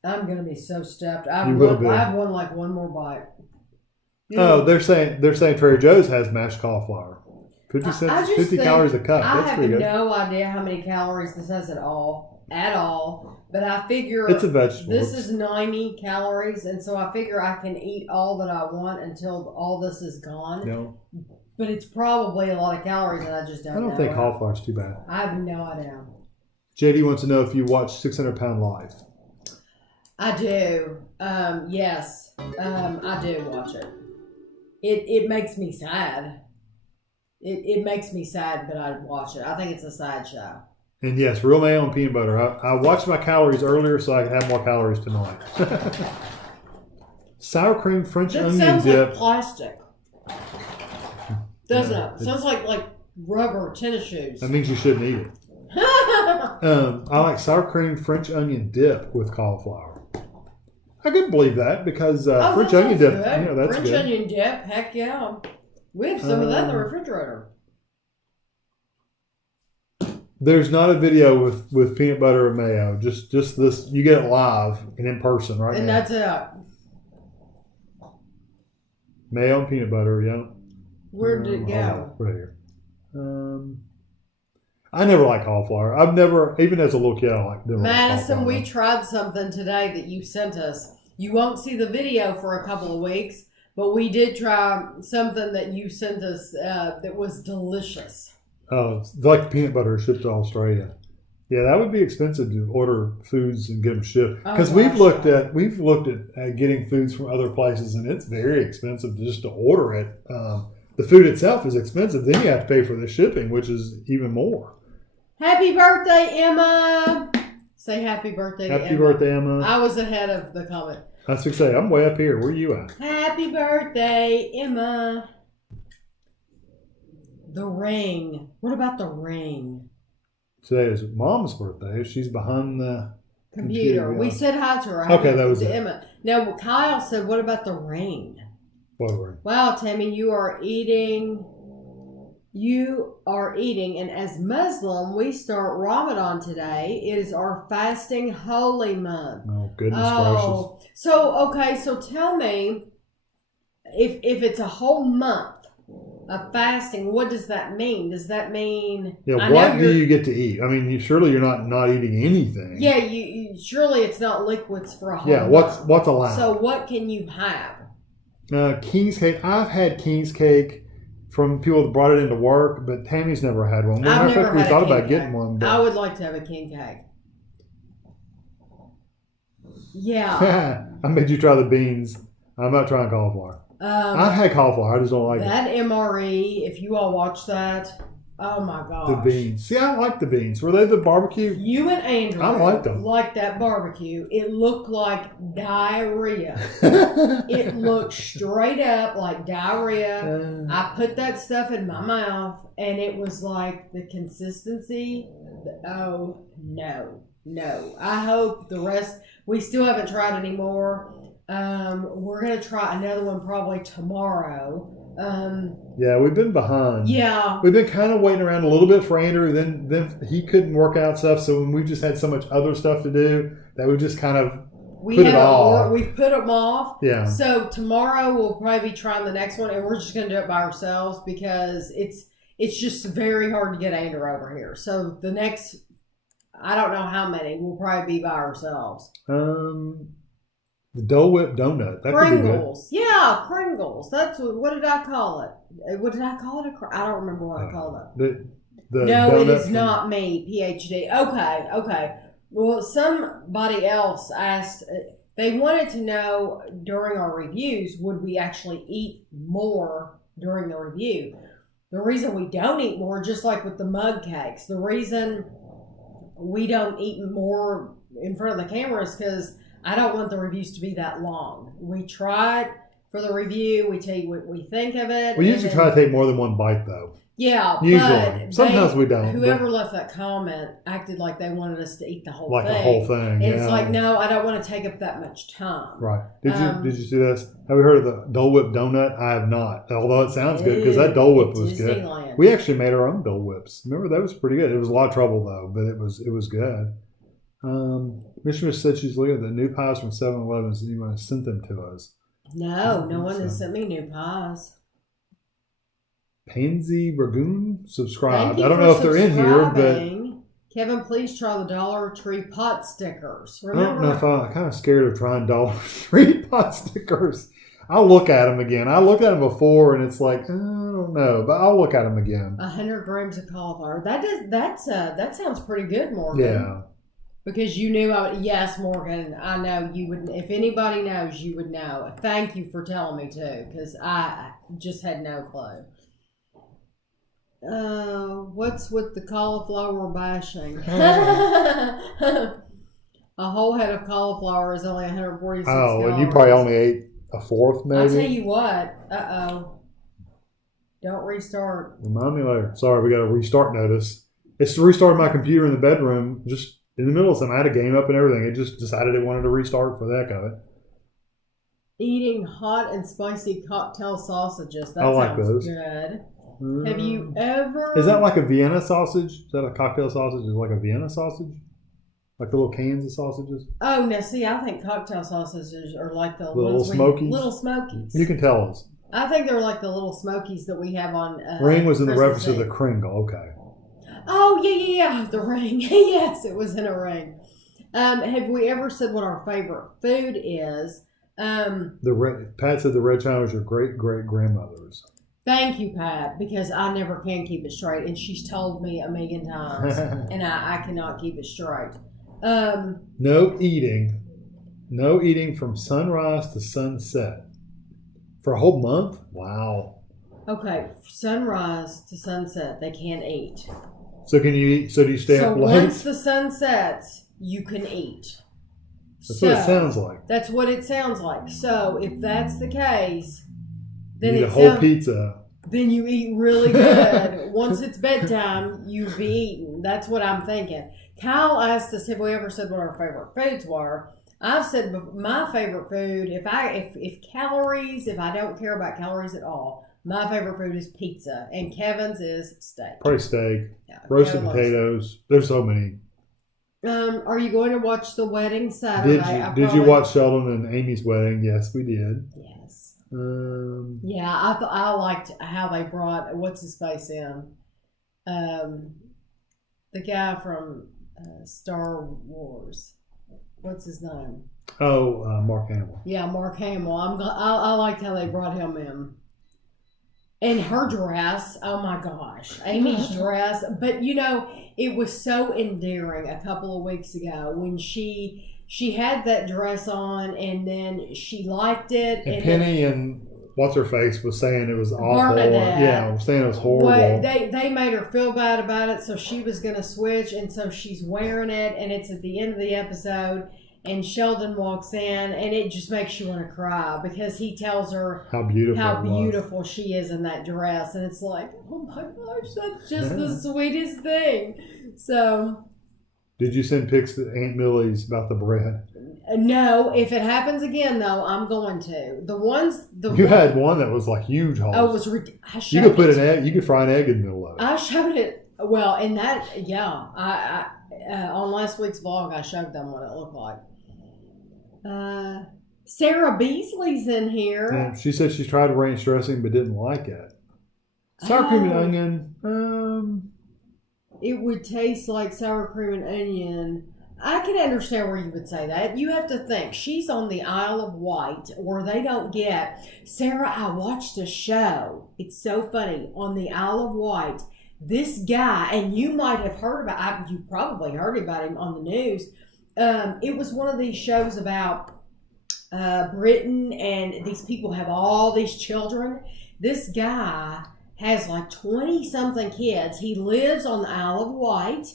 I'm gonna be so stuffed. I have one more bite. Oh, they're saying Trader Joe's has mashed cauliflower. 50 cents, 50 calories a cup. I That's pretty good. no idea how many calories this has at all. But I figure it's a vegetable. This is 90 calories, and so I figure I can eat all that I want until all this is gone. No. But it's probably a lot of calories, and I just don't know. I don't think cauliflower's too bad. I have no idea. JD wants to know if you watch 600 Pound Life. I do. Yes. I do watch it. It makes me sad. It makes me sad, but I watch it. I think it's a sad show. And yes, real mayo and peanut butter. I watched my calories earlier so I could have more calories tonight. Sour cream French onion sounds dip. like plastic. Doesn't it? Sounds like rubber tennis shoes. That means you shouldn't eat it. I like sour cream French onion dip with cauliflower. I couldn't believe that because French onion dip, good. That's French good. onion dip, heck yeah. We have some of that in the refrigerator. There's not a video with peanut butter and mayo. Just this. You get it live and in person right and now. That's it. Mayo and peanut butter, yeah. Where did it go? Right here. I never liked cauliflower. I've never, even as a little kid, Madison, we tried something today that you sent us. You won't see the video for a couple of weeks, but we did try something that you sent us that was delicious. Oh, it's like peanut butter shipped to Australia. Yeah, that would be expensive to order foods and get them shipped. Because we've looked at getting foods from other places, and it's very expensive just to order it. The food itself is expensive. Then you have to pay for the shipping, which is even more. Happy birthday, Emma! Say happy birthday to Emma. Happy birthday, Emma. I was ahead of the comment. I was going to say, I'm way up here. Where are you at? Happy birthday, Emma. The ring. What about the ring? Today is Mom's birthday. She's behind the Computer. yeah. We said hi to her. Okay, that was it. Emma. Now, Kyle said, what about the ring? What ring? Wow, Tami, you are eating. And as Muslim, we start Ramadan today. It is our fasting holy month. Oh, goodness gracious. So tell me, if it's a whole month of fasting, what does that mean? Does that mean... Yeah, what do you get to eat? I mean, surely you're not eating anything. Yeah, you surely it's not liquids for a whole month. What's allowed? So what can you have? King's cake. I've had King's cake from people that brought it into work, but Tammy's never had one. I've never we had thought a king about cake. getting one. But... I would like to have a king cake. Yeah. I made you try the beans. I'm not trying cauliflower. I've had cauliflower. I just don't like that it. MRE, if you all watch that, oh my gosh. The beans. See, I like the beans. Were they the barbecue? You and Andrew I liked them. Like that barbecue. It looked like diarrhea. It looked straight up like diarrhea. I put that stuff in my mouth, and it was like the consistency. Oh, no. I hope the rest, we still haven't tried any more. We're going to try another one probably tomorrow. Yeah, we've been behind. Yeah. We've been kind of waiting around a little bit for Andrew. Then he couldn't work out stuff. So when we've just had so much other stuff to do that we just kind of put it off. We've put them off. Yeah. So tomorrow we'll probably be trying the next one, and we're just going to do it by ourselves because it's just very hard to get Andrew over here. So the next, I don't know how many, we'll probably be by ourselves. The Dole Whip donut. That Pringles. Could be good. Yeah, Pringles. That's what did I call it? What did I call it? I don't remember what I called it. No, it is not me, PhD. Okay. Well, somebody else asked, they wanted to know during our reviews, would we actually eat more during the review? The reason we don't eat more, just like with the mug cakes, the reason we don't eat more in front of the camera is because I don't want the reviews to be that long. We tried for the review. We tell you what we think of it. We usually try to take more than one bite, though. Yeah, usually. But sometimes we don't. Whoever left that comment acted like they wanted us to eat the whole thing. Like the whole thing, and it's like, no, I don't want to take up that much time. Right. Did you see this? Have you heard of the Dole Whip donut? I have not. Although it sounds good because that Dole Whip was Disneyland. Good. We actually made our own Dole Whips. Remember, that was pretty good. It was a lot of trouble, though, but it was good. Mistress said she's looking at the new pies from 7-Eleven, so you want to send them to us. No one has sent me new pies. Pansy Ragoon subscribed. I don't know if they're in here, but Kevin, please try the Dollar Tree pot stickers. Remember? I don't know if I'm kind of scared of trying Dollar Tree pot stickers. I'll look at them again. I looked at them before, and it's like I don't know, but I'll look at them again. 100 grams of cauliflower. That sounds pretty good, Morgan. Yeah. Because you knew yes, Morgan, I know you would. If anybody knows, you would know. Thank you for telling me too, because I just had no clue. What's with the cauliflower bashing? A whole head of cauliflower is only 146 calories. And you probably only ate a fourth, maybe? I'll tell you what. Don't restart. Remind me later. Sorry, we got a restart notice. It's to restart my computer in the bedroom, just in the middle of something. I had a game up and everything. It just decided it wanted to restart for the heck of it. Eating hot and spicy cocktail sausages. That like sounds those. Good. Have you ever... Is that like a Vienna sausage? Is that a cocktail sausage? Is it like a Vienna sausage? Like the little cans of sausages? Oh, no. See, I think cocktail sausages are like the little smokies. Little smokies. You can tell us. I think they're like the little smokies that we have on Ring was in the reference Eve. to the Kringle. Okay. Oh, yeah. The ring. Yes, it was in a ring. Have we ever said what our favorite food is? Pat said the red china was your great-great-grandmother's. Thank you, Pat, because I never can keep it straight, and she's told me a million times, and I cannot keep it straight. No eating from sunrise to sunset for a whole month. Wow. Okay, sunrise to sunset, they can't eat. So can you eat? So do you stay up late? So once the sun sets, you can eat. That's what it sounds like. That's what it sounds like. So if that's the case, then you eat a whole pizza. then you eat really good. Once it's bedtime, you be eating. That's what I'm thinking. Kyle asked us, have we ever said what our favorite foods were? I've said my favorite food, if calories, if I don't care about calories at all, my favorite food is pizza. And Kevin's is steak. Probably steak. Yeah, Roasted potatoes. There's so many. Are you going to watch the wedding Saturday? Did you watch Sheldon and Amy's wedding? Yes, we did. Yes. Yeah, I liked how they brought what's his face in, the guy from Star Wars. What's his name? Oh, Mark Hamill. Yeah, Mark Hamill. I liked how they brought him in. And her dress, oh my gosh, Amy's dress. But you know, it was so endearing a couple of weeks ago when she had that dress on, and then she liked it. And Penny and what's her face was saying it was awful. Bernadette. Yeah, saying it was horrible. Well, they made her feel bad about it, so she was going to switch, and so she's wearing it, and it's at the end of the episode. And Sheldon walks in, and it just makes you want to cry because he tells her how beautiful she is in that dress. And it's like, oh my gosh, that's just the sweetest thing. So. Did you send pics to Aunt Millie's about the bread? No. If it happens again, though, I'm going to. You had one that was like huge. Oh, it was ridiculous. You could put an egg. You could fry an egg in the middle of it. I showed it. Well, in that, yeah. I on last week's vlog, I showed them what it looked like. Sarah Beasley's in here. Yeah, she said she tried ranch dressing but didn't like it. Sour cream and onion. It would taste like sour cream and onion. I can understand where you would say that. You have to think. She's on the Isle of Wight where they don't get... Sarah, I watched a show. It's so funny. On the Isle of Wight, this guy, and you might have heard about... You probably heard about him on the news. It was one of these shows about Britain, and these people have all these children. This guy has like 20-something kids. He lives on the Isle of Wight,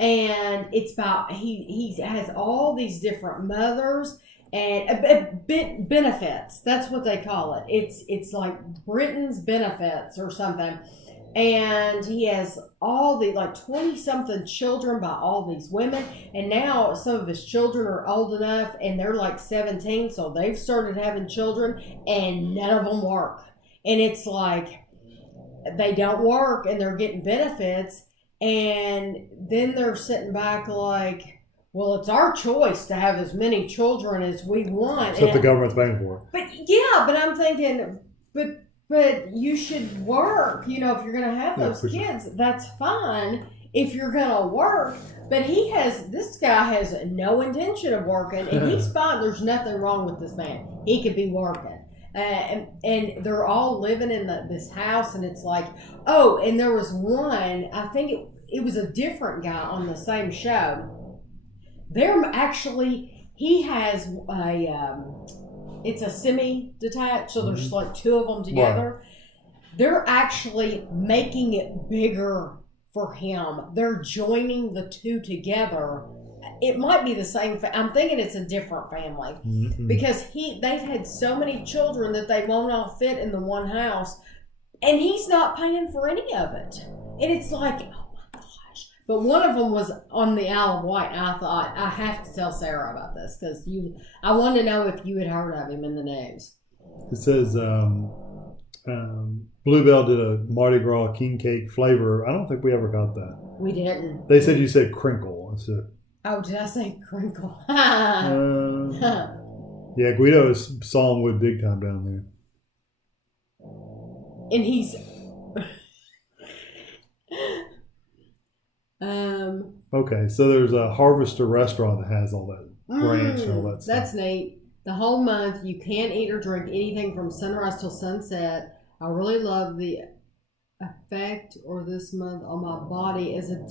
and it's about he has all these different mothers and benefits. That's what they call it. It's like Britain's benefits or something. And he has all the 20-something children by all these women. And now some of his children are old enough and they're like 17. So they've started having children and none of them work. And it's like they don't work and they're getting benefits. And then they're sitting back like, well, it's our choice to have as many children as we want. Except the government's paying for it. But yeah, but I'm thinking, But you should work. You know, if you're going to have those kids, that's fine if you're going to work. But this guy has no intention of working, and he's fine. There's nothing wrong with this man. He could be working. And they're all living in this house, and it's like, oh, and there was one, I think it was a different guy on the same show. He has it's a semi-detached, so there's like two of them together. Right. They're actually making it bigger for him. They're joining the two together. It might be the same. I'm thinking it's a different family because they've had so many children that they won't all fit in the one house, and he's not paying for any of it. And it's like, oh my gosh! But one of them was on the Isle of Wight, and I thought I have to tell Sarah about this because I wanted to know if you had heard of him in the news. It says Bluebell did a Mardi Gras king cake flavor. I don't think we ever got that. We didn't. They said you said crinkle. That's it. Oh, did I say crinkle? Yeah, Guido is sawing wood big time down there. And he's... Okay, so there's a Harvester restaurant that has all that ranch and all that stuff. That's neat. The whole month, you can't eat or drink anything from sunrise till sunset. I really love the effect or this month on my body as a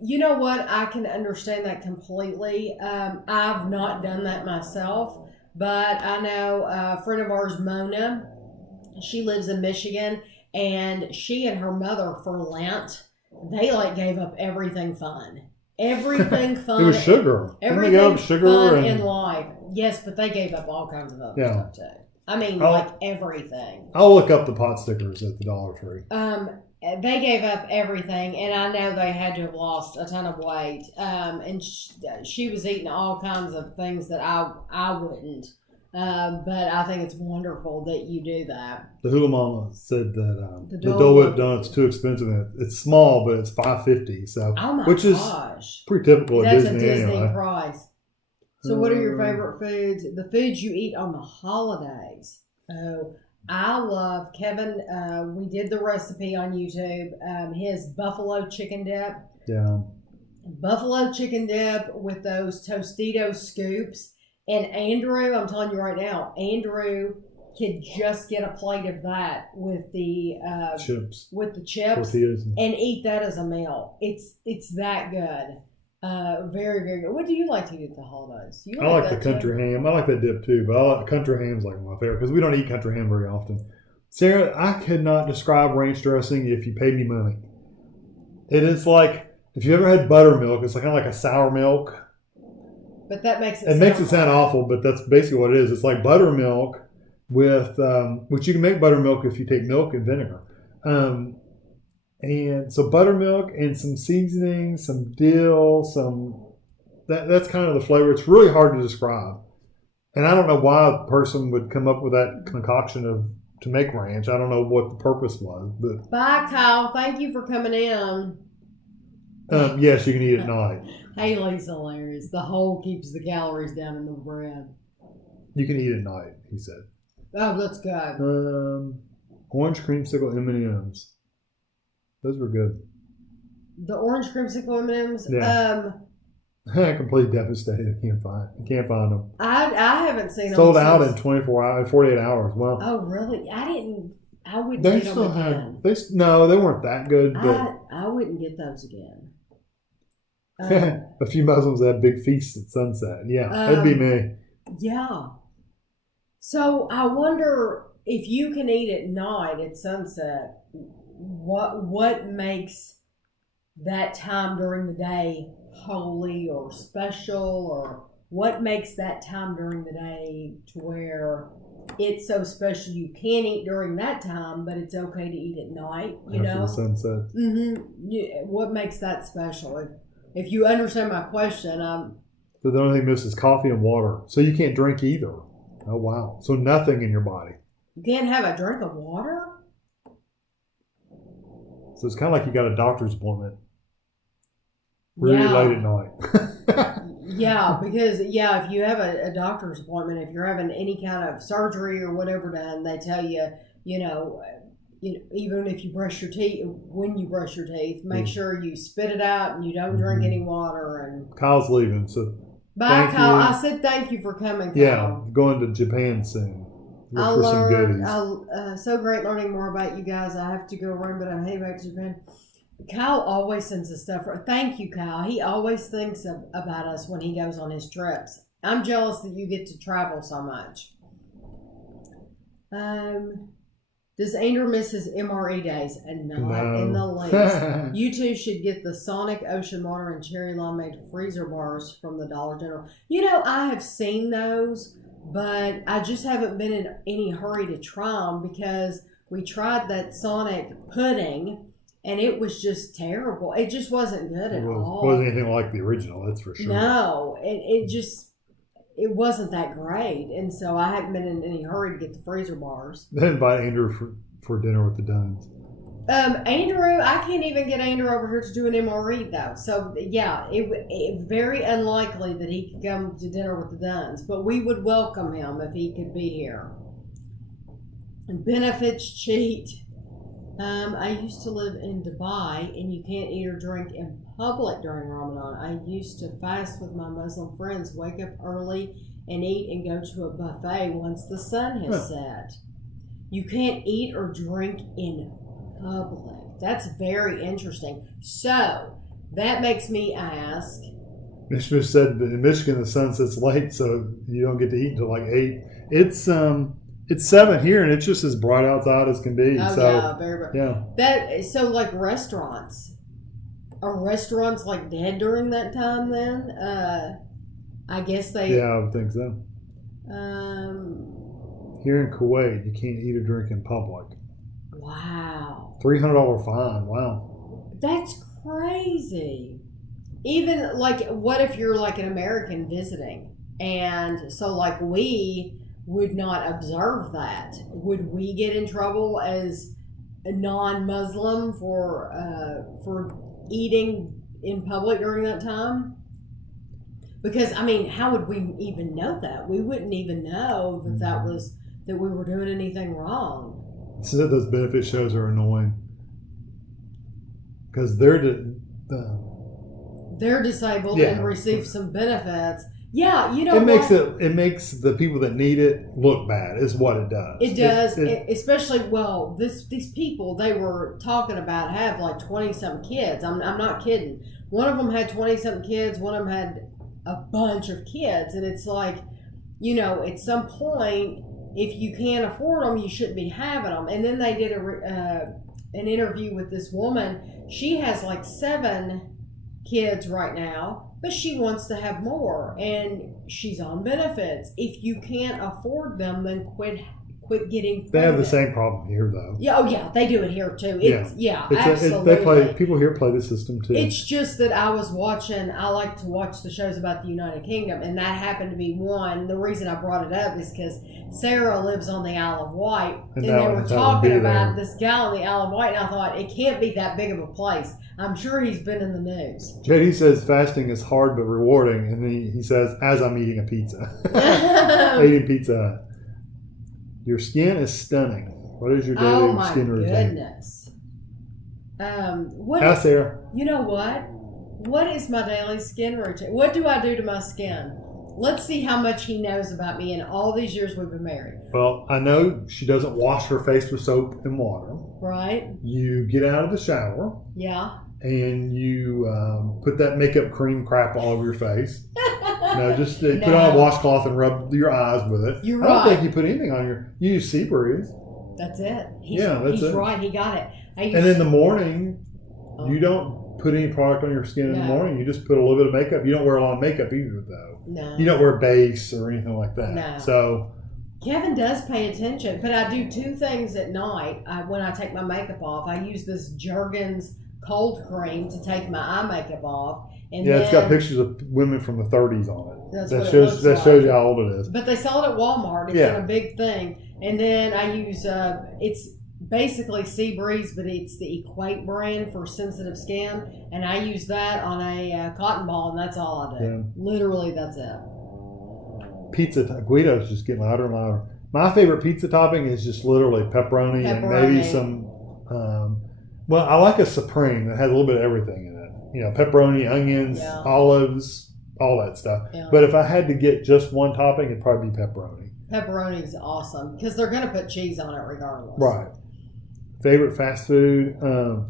you know what? I can understand that completely. I've not done that myself, but I know a friend of ours, Mona, she lives in Michigan, and she and her mother for Lent, they gave up everything fun. Everything fun. It was sugar. Everything sugar fun and... in life. Yes, but they gave up all kinds of other stuff too. I mean, like everything. I'll look up the pot stickers at the Dollar Tree. They gave up everything, and I know they had to have lost a ton of weight. And she was eating all kinds of things that I wouldn't. But I think it's wonderful that you do that. The Hula Mama said that the Dole Whip donut's too expensive. It's small, but it's $5.50. So, oh my which gosh. is pretty typical at That's Disney. a Disney anyway. price. So, what are your favorite foods? The foods you eat on the holidays. Oh, I love Kevin. We did the recipe on YouTube. His buffalo chicken dip. Yeah. Buffalo chicken dip with those Tostito scoops. And Andrew, I'm telling you right now, Andrew could just get a plate of that with the chips, tortillas, and eat that as a meal. It's that good. Very, very good. What do you like to eat at the holidays? I like the country ham. I like that dip too, but I like country ham's like my favorite because we don't eat country ham very often. Sarah, I could not describe ranch dressing if you paid me money. It is like if you ever had buttermilk, it's like kind of like a sour milk. But that makes it. It makes it sound awful, but that's basically what it is. It's like buttermilk with, which you can make buttermilk if you take milk and vinegar. And so buttermilk and some seasoning, some dill, that's kind of the flavor. It's really hard to describe. And I don't know why a person would come up with that concoction to make ranch. I don't know what the purpose was. But bye, Kyle. Thank you for coming in. Yes, you can eat at night. Haley's hilarious. The hole keeps the calories down in the bread. You can eat at night, he said. Oh, let's go. Orange creamsicle M&Ms. Those were good. The orange creamsicle M&Ms? Yeah. Completely devastated. I can't find them. I haven't seen them. Sold out in 48 hours. Well. Oh, really? I wouldn't they get still them again. No, they weren't that good. But I wouldn't get those again. A few Muslims had big feasts at sunset. Yeah, that'd be me. Yeah. So I wonder if you can eat at night at sunset, what makes that time during the day holy or special, or what makes that time during the day to where it's so special you can eat during that time, but it's okay to eat at night, After the sunset. Mm-hmm. What makes that special? If you understand my question, So the only thing missed is coffee and water. So you can't drink either. Oh, wow. So nothing in your body. You can't have a drink of water? So it's kind of like you got a doctor's appointment. Really late at night. Yeah, because, if you have a doctor's appointment, if you're having any kind of surgery or whatever done, they tell you, even if you brush your teeth, when you brush your teeth, make sure you spit it out and you don't drink any water. And Kyle's leaving, so bye, Kyle. You. I said thank you for coming, Kyle. Yeah, going to Japan soon. Look for some goodies. So great learning more about you guys. I have to go run, but I'm heading back to Japan. Kyle always sends us stuff. Thank you, Kyle. He always thinks about us when he goes on his trips. I'm jealous that you get to travel so much. Does Andrew miss his MRE days? And not in the least. You two should get the Sonic Ocean Water and Cherry Limeade freezer bars from the Dollar General. I have seen those, but I just haven't been in any hurry to try them because we tried that Sonic pudding and it was just terrible. It just wasn't good at all. It wasn't anything like the original, that's for sure. No, it wasn't that great, and so I haven't been in any hurry to get the freezer bars. They invite Andrew for dinner with the Dunns. Andrew, I can't even get Andrew over here to do an MRE though. So yeah, it very unlikely that he could come to dinner with the Dunns, but we would welcome him if he could be here. And benefits cheat. I used to live in Dubai, and you can't eat or drink in public during Ramadan. I used to fast with my Muslim friends, wake up early and eat and go to a buffet once the sun has set. You can't eat or drink in public. That's very interesting. So that makes me ask. Mishmish said that in Michigan the sun sets late, so you don't get to eat until like 8. It's 7 here, and it's just as bright outside as can be. Oh, so, yeah, very bright. Yeah. So like restaurants. Are restaurants like dead during that time then? I guess they... Yeah, I would think so. Here in Kuwait, you can't eat or drink in public. Wow. $300 fine. Wow. That's crazy. Even like, what if you're like an American visiting? And so, like, we would not observe that. Would we get in trouble as a non-Muslim for eating in public during that time? Because, I mean, how would we even know that? We wouldn't even know that we were doing anything wrong. So those benefit shows are annoying because they're disabled Yeah. and receive some benefits. Yeah, you know it makes the people that need it look bad is what it does. It does, especially, well, these people they were talking about have like 20-something kids. I'm not kidding. One of them had 20-something kids. One of them had a bunch of kids. And it's like, you know, at some point, if you can't afford them, you shouldn't be having them. And then they did an interview with this woman. She has like 7 kids right now, but she wants to have more, and she's on benefits. If you can't afford them, then quit getting pregnant. They have the same problem here, though. Yeah, oh yeah, they do it here too. Absolutely. People here play the system too. It's just that I like to watch the shows about the United Kingdom, and that happened to be one. The reason I brought it up is because Sarah lives on the Isle of Wight, and they were talking about this guy on the Isle of Wight, and I thought, it can't be that big of a place. I'm sure he's been in the news. JD says fasting is hard but rewarding, and then he says, as I'm eating a pizza. Eating pizza. Your skin is stunning. What is your daily skin routine? Oh my goodness. Hi, Sarah. You know what? What is my daily skin routine? What do I do to my skin? Let's see how much he knows about me in all these years we've been married. Well, I know she doesn't wash her face with soap and water. Right. You get out of the shower. Yeah. And you put that makeup cream crap all over your face. Just put on a washcloth and rub your eyes with it. You're I don't right. think you put anything on you use sea breeze. That's it. He's it. right. He got it. And in the morning, you don't put any product on your skin in the morning. You just put a little bit of makeup. You don't wear a lot of makeup either, though. No. You don't wear base or anything like that. No. So Kevin does pay attention, but I do 2 things at night when I take my makeup off. I use this Jergens cold cream to take my eye makeup off. And it's got pictures of women from the 30s on it. That shows you how old it is. But they sell it at Walmart. It's in a big thing. And then I use it's basically Sea Breeze, but it's the Equate brand for sensitive skin, and I use that on a cotton ball, and that's all I do. Yeah. Literally, that's it. Pizza Guido's just getting louder and louder. My favorite pizza topping is just literally pepperoni. And maybe some. Well, I like a Supreme that has a little bit of everything in it. You know, pepperoni, onions, olives, all that stuff. Yeah. But if I had to get just one topping, it'd probably be pepperoni. Pepperoni's awesome because they're going to put cheese on it regardless. Right. Favorite fast food?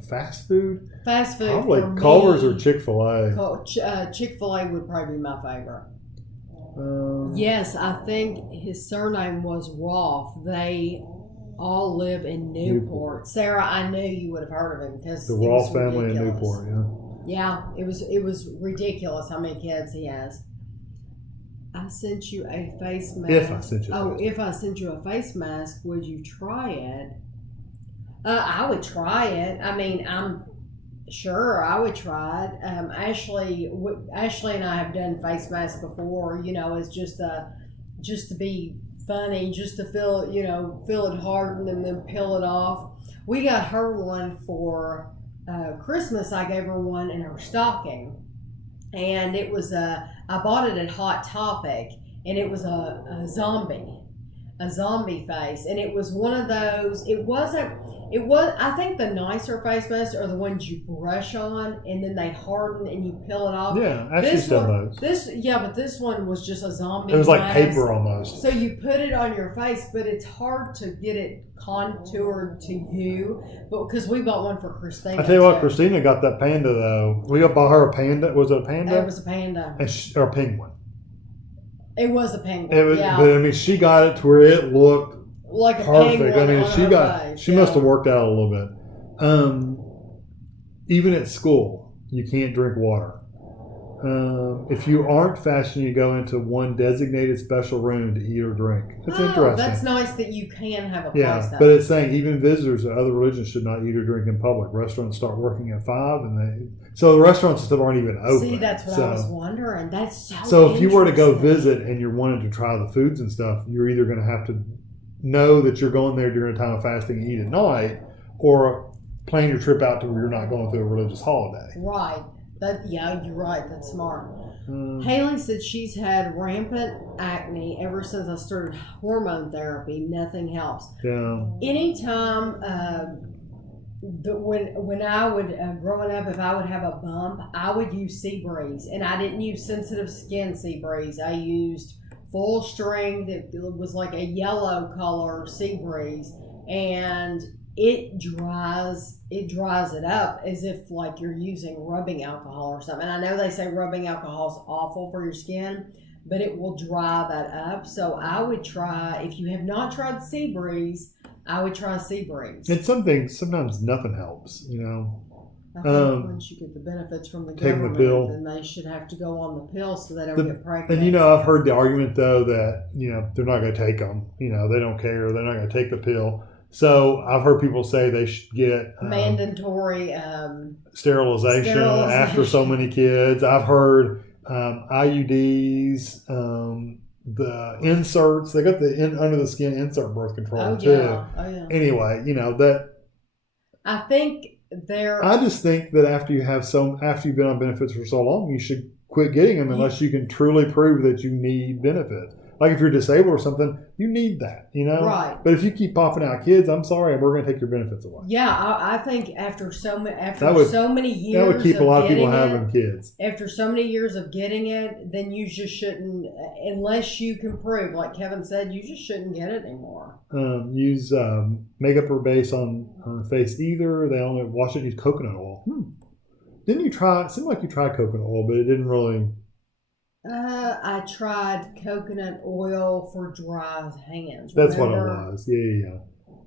Fast food? Fast food. Probably for Culver's me, or Chick-fil-A. Chick-fil-A would probably be my favorite. Yes, I think his surname was Rolfe. They all live in Newport. Sarah, I knew you would have heard of him because the Rolfe family in Newport. Yeah, it was ridiculous how many kids he has. I sent you a face mask. If I sent you a face mask, would you try it? I would try it. I mean, I'm sure I would try it. Ashley and I have done face masks before. You know, it's just to be funny, just to feel it harden and then peel it off. We got her one for Christmas. I gave her one in her stocking, and it was I bought it at Hot Topic, and it was a zombie face, and it was one of those. It was. I think the nicer face masks are the ones you brush on, and then they harden and you peel it off. Yeah, actually done those. But this one was just a zombie. It was like mask. paper almost. So you put it on your face, but it's hard to get it contoured to you. But because we bought one for Christina. I tell you what, Christina got that panda though. We bought her a panda. Was it a panda? It was a panda. Or a penguin. It was a penguin. But I mean, she got it to where it looked like a perfect. I mean, she must have worked out a little bit. Even at school, you can't drink water. If you aren't fasting, you go into one designated special room to eat or drink. That's Oh, interesting. that's nice that you can have a place Yeah, that. but it's saying even visitors of other religions should not eat or drink in public. Restaurants start working at 5, so the restaurants and stuff aren't even open. See, that's what I was wondering. That's so. So if you were to go interesting. visit and you're wanting to try the foods and stuff, you're either going to have to know that you're going there during a time of fasting and eat at night, or plan your trip out to where you're not going through a religious holiday. Right. Yeah, you're right. That's smart. Haley said she's had rampant acne ever since I started hormone therapy. Nothing helps. Yeah. Anytime, when I would growing up, if I would have a bump, I would use Sea Breeze, and I didn't use sensitive skin Sea Breeze. I used full strength. It was like a yellow color Sea Breeze, and it dries it up as if like you're using rubbing alcohol or something. And I know they say rubbing alcohol is awful for your skin, but it will dry that up. So I would try, if you have not tried Sea Breeze, I would try Sea Breeze. It's something, sometimes nothing helps, you know. I think once you get the benefits from the taking government, the pill, then they should have to go on the pill so they don't get pregnant. And you know, I've heard the argument though that, you know, they're not going to take them. You know, they don't care. They're not going to take the pill. So I've heard people say they should get mandatory sterilization after so many kids. I've heard IUDs, the inserts. They got the under the skin insert birth control too. Yeah. Oh yeah. Anyway, you know that. I think I just think that after you've been on benefits for so long, you should quit getting them unless you can truly prove that you need benefits. Like if you're disabled or something, you need that, you know? Right. But if you keep popping out kids, I'm sorry, we're going to take your benefits away. Yeah, I think after so many years, that would keep a lot of people having kids. After so many years of getting it, then you just shouldn't, unless you can prove, like Kevin said, you just shouldn't get it anymore. Use makeup or base on the face either. They only wash it. Use coconut oil. Didn't you try? It seemed like you tried coconut oil, but it didn't really. I tried coconut oil for dry hands. That's what it was. Yeah.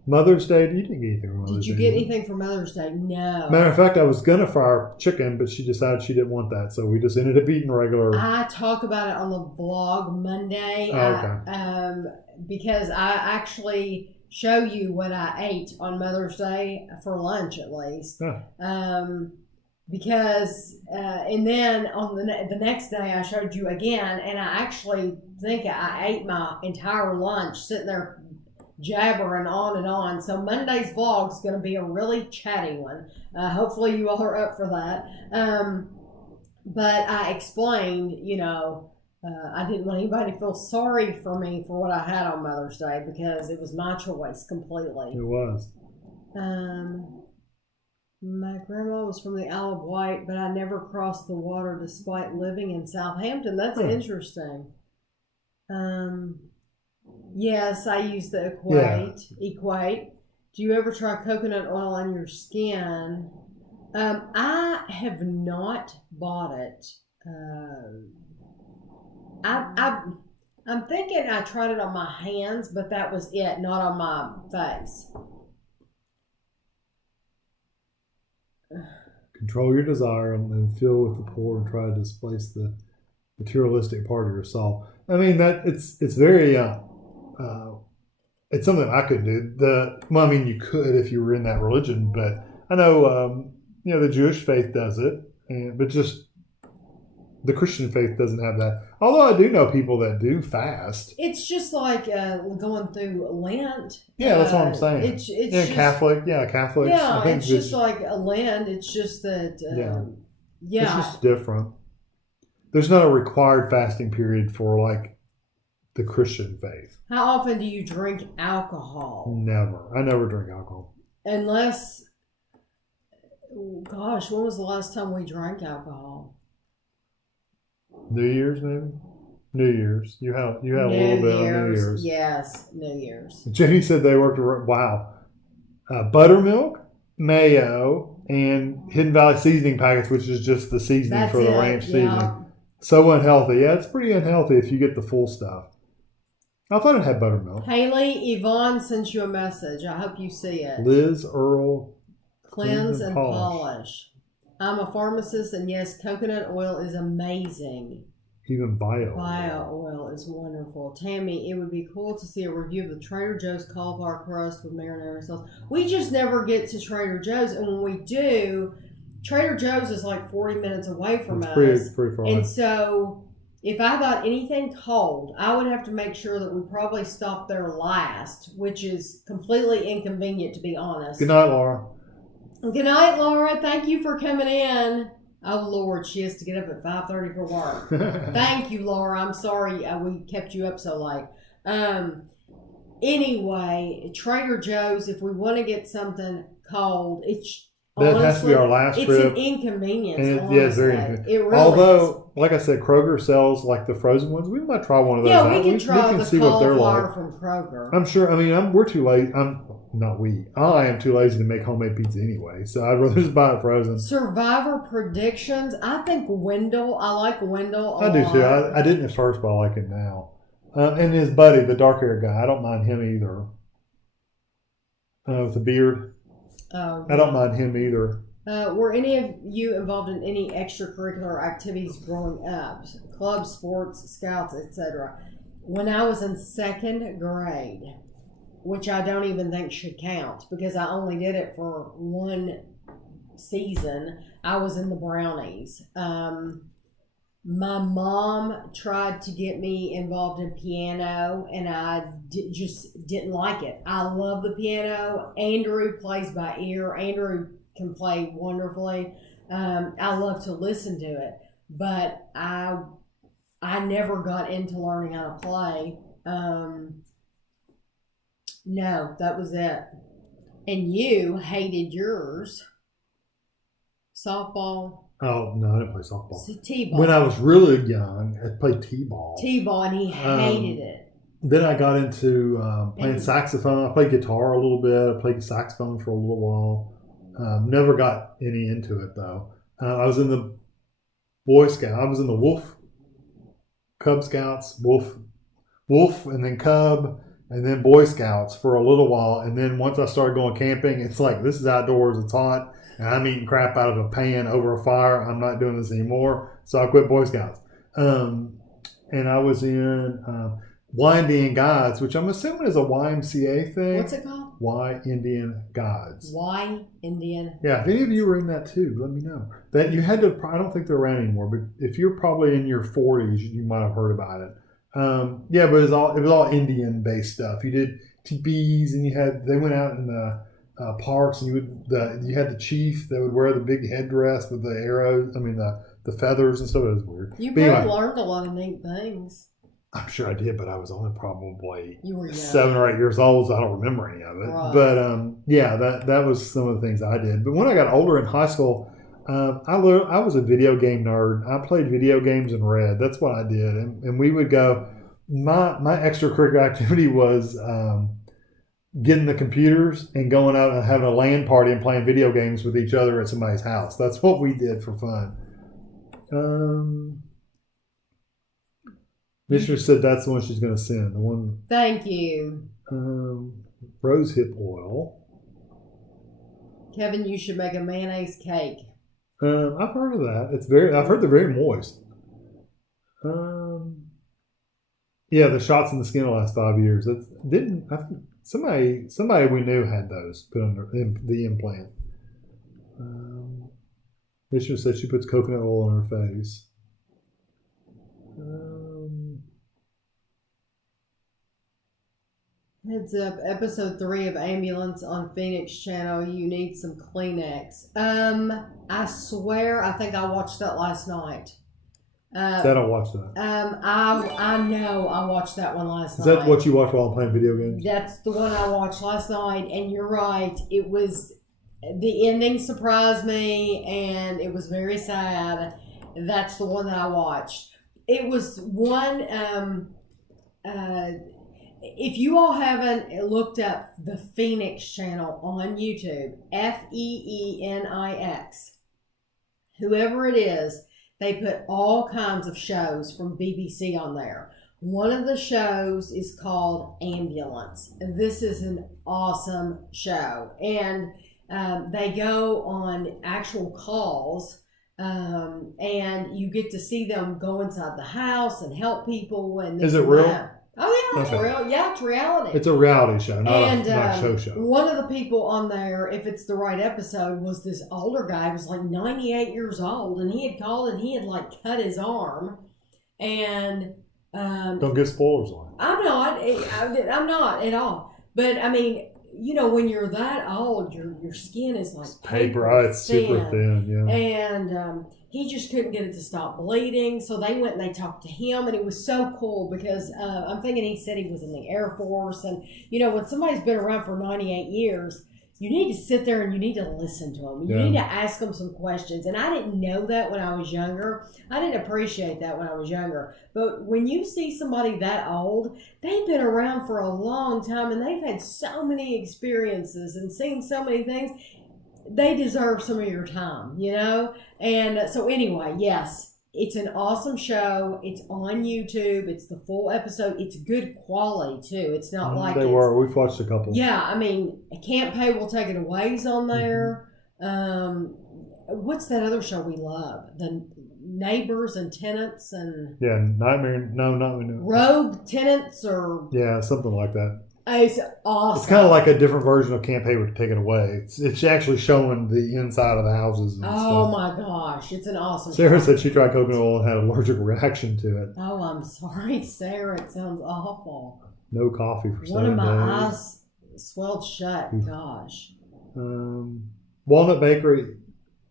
Mother's Day, you didn't get anything for Mother's Day. Did you get anything for Mother's Day? No. Matter of fact, I was going to fry chicken, but she decided she didn't want that. So we just ended up eating regular. I talk about it on the vlog Monday. Okay. Because I actually show you what I ate on Mother's Day for lunch at least. Huh. Because and then on the next day I showed you again, and I actually think I ate my entire lunch sitting there jabbering on and on. So Monday's vlog is going to be a really chatty one. Hopefully you all are up for that. But I explained, you know, I didn't want anybody to feel sorry for me for what I had on Mother's Day because it was my choice completely. It was. My grandma was from the Isle of Wight, but I never crossed the water despite living in Southampton. That's interesting. Yes, I use the Equate. Do you ever try coconut oil on your skin? I have not bought it. I'm thinking I tried it on my hands, but that was it, not on my face. Control your desire and fill with the poor and try to displace the materialistic part of your soul. I mean, that it's very it's something I couldn't do. I mean, you could if you were in that religion, but I know you know the Jewish faith does it, but just the Christian faith doesn't have that. Although I do know people that do fast. It's just like going through Lent. Yeah, that's what I'm saying. It's just, Catholics. Yeah, it's just like a Lent. It's just that. It's just different. There's not a required fasting period for like the Christian faith. How often do you drink alcohol? Never. I never drink alcohol. Unless, gosh, when was the last time we drank alcohol? New Year's, maybe? New Year's. You had a little bit on New Year's. Yes, New Year's. Jenny said they worked, buttermilk, mayo, and Hidden Valley seasoning packets, which is just the seasoning for the ranch seasoning. So unhealthy. Yeah, it's pretty unhealthy if you get the full stuff. I thought it had buttermilk. Haley, Yvonne sent you a message. I hope you see it. Liz Earl. Cleanse and polish. I'm a pharmacist, and yes, coconut oil is amazing. Even bio. Bio oil is wonderful. Tami, it would be cool to see a review of the Trader Joe's cauliflower crust with marinara sauce. We just never get to Trader Joe's, and when we do, Trader Joe's is like 40 minutes away from us. Pretty far. And so, if I got anything cold, I would have to make sure that we probably stop there last, which is completely inconvenient, to be honest. Good night, Laura. Good night, Laura. Thank you for coming in. Oh, Lord, she has to get up at 5:30 for work. Thank you, Laura. I'm sorry we kept you up so late. Anyway, Trader Joe's, if we want to get something cold, That has to be our last it's trip. an inconvenience. And it's very inconvenient. It really Although, like I said, Kroger sells like the frozen ones. We might try one of those. Yeah, out. we can try the see what they're cauliflower like. from Kroger. I'm sure. I mean, we're too late. I am too lazy to make homemade pizza anyway. So I'd rather just buy it frozen. Survivor predictions. I think Wendell. I like Wendell a lot. I do too. I didn't at first, but I like it now. And his buddy, the dark haired guy, I don't mind him either. With the beard. Oh, I don't mind him either. Were any of you involved in any extracurricular activities growing up? Clubs, sports, scouts, etc. When I was in second grade, which I don't even think should count because I only did it for one season, I was in the Brownies. My mom tried to get me involved in piano, and I just didn't like it. I love the piano. Andrew plays by ear. Andrew can play wonderfully. I love to listen to it, but I never got into learning how to play. No, that was it. And you hated yours. Softball. Oh, no, I didn't play softball. T-ball. When I was really young, I played T-ball. T-ball, and he hated it. Then I got into playing saxophone. I played guitar a little bit. I played saxophone for a little while. Never got any into it, though. I was in the Boy Scout. I was in the Wolf, Cub Scouts, Wolf, and then Cub, and then Boy Scouts for a little while. And then once I started going camping, it's like, this is outdoors. It's hot. And I'm eating crap out of a pan over a fire. I'm not doing this anymore. So I quit Boy Scouts. And I was in Y Indian Guides, which I'm assuming is a YMCA thing. What's it called? Y Indian Guides. Y Indian. Yeah, if any of you were in that too, let me know. That you had to. I don't think they're around anymore, but if you're probably in your 40s, you might have heard about it. Yeah, but it was all Indian based stuff. You did teepees, and they went out in the parks, and you had the chief that would wear the big headdress with the arrows. I mean the feathers and stuff. It was weird. You But probably anyway, learned a lot of neat things. I'm sure I did, but I was only probably You were young. 7 or 8 years old, so I don't remember any of it. Right. But yeah, that was some of the things I did. But when I got older in high school, I was a video game nerd. I played video games and read. That's what I did, and we would go. My extracurricular activity was getting the computers and going out and having a LAN party and playing video games with each other at somebody's house. That's what we did for fun. Misha said that's the one she's going to send. The one. Thank you. Rose hip oil. Kevin, you should make a mayonnaise cake. I've heard of that. I've heard they're very moist. Yeah, the shots in the skin the last 5 years. I think somebody we knew had those put on the implant. Misha said she puts coconut oil on her face. Heads up, episode 3 of Ambulance on Phoenix Channel. You need some Kleenex. I swear, I think I watched that last night. I don't watch that. I know I watched that one last night. Is that what you watch while I'm playing video games? That's the one I watched last night, and you're right. It was, the ending surprised me, and it was very sad. That's the one that I watched. It was one, if you all haven't looked up the Phoenix Channel on YouTube, Feenix, whoever it is, they put all kinds of shows from BBC on there. One of the shows is called Ambulance. This is an awesome show. And they go on actual calls, and you get to see them go inside the house and help people. And Is it real? That. Oh yeah, it's Okay. real. Yeah, it's reality. It's a reality show, not a show. One of the people on there, if it's the right episode, was this older guy. He was like 98 years old, and he had called and he had like cut his arm. And don't give spoilers on it. I'm not at all. But I mean, when you're that old, your skin is like paper. It's super thin. Yeah. And he just couldn't get it to stop bleeding. So they went and they talked to him, and it was so cool because I'm thinking he said he was in the Air Force, and when somebody's been around for 98 years. You need to sit there and you need to listen to them. You need to ask them some questions. And I didn't know that when I was younger. I didn't appreciate that when I was younger. But when you see somebody that old, they've been around for a long time and they've had so many experiences and seen so many things. They deserve some of your time, And so anyway, yes, it's an awesome show. It's on YouTube. It's the full episode. It's good quality, too. It's not like we've watched a couple. Yeah, I mean, Can't Pay Will Take It Away's on there. What's that other show we love? The Neighbors and Tenants and... Yeah, Nightmare... No, not... Rogue Tenants or... Yeah, something like that. It's awesome. It's kind of like a different version of Can't Pay Will Take It Away. It's actually showing the inside of the houses and stuff. Oh my gosh, it's an awesome Sarah show. said she tried coconut oil and had an allergic reaction to it. Oh, I'm sorry, Sarah. It sounds awful. No coffee for 7 days. One of my eyes swelled shut. Gosh. Walnut Bakery.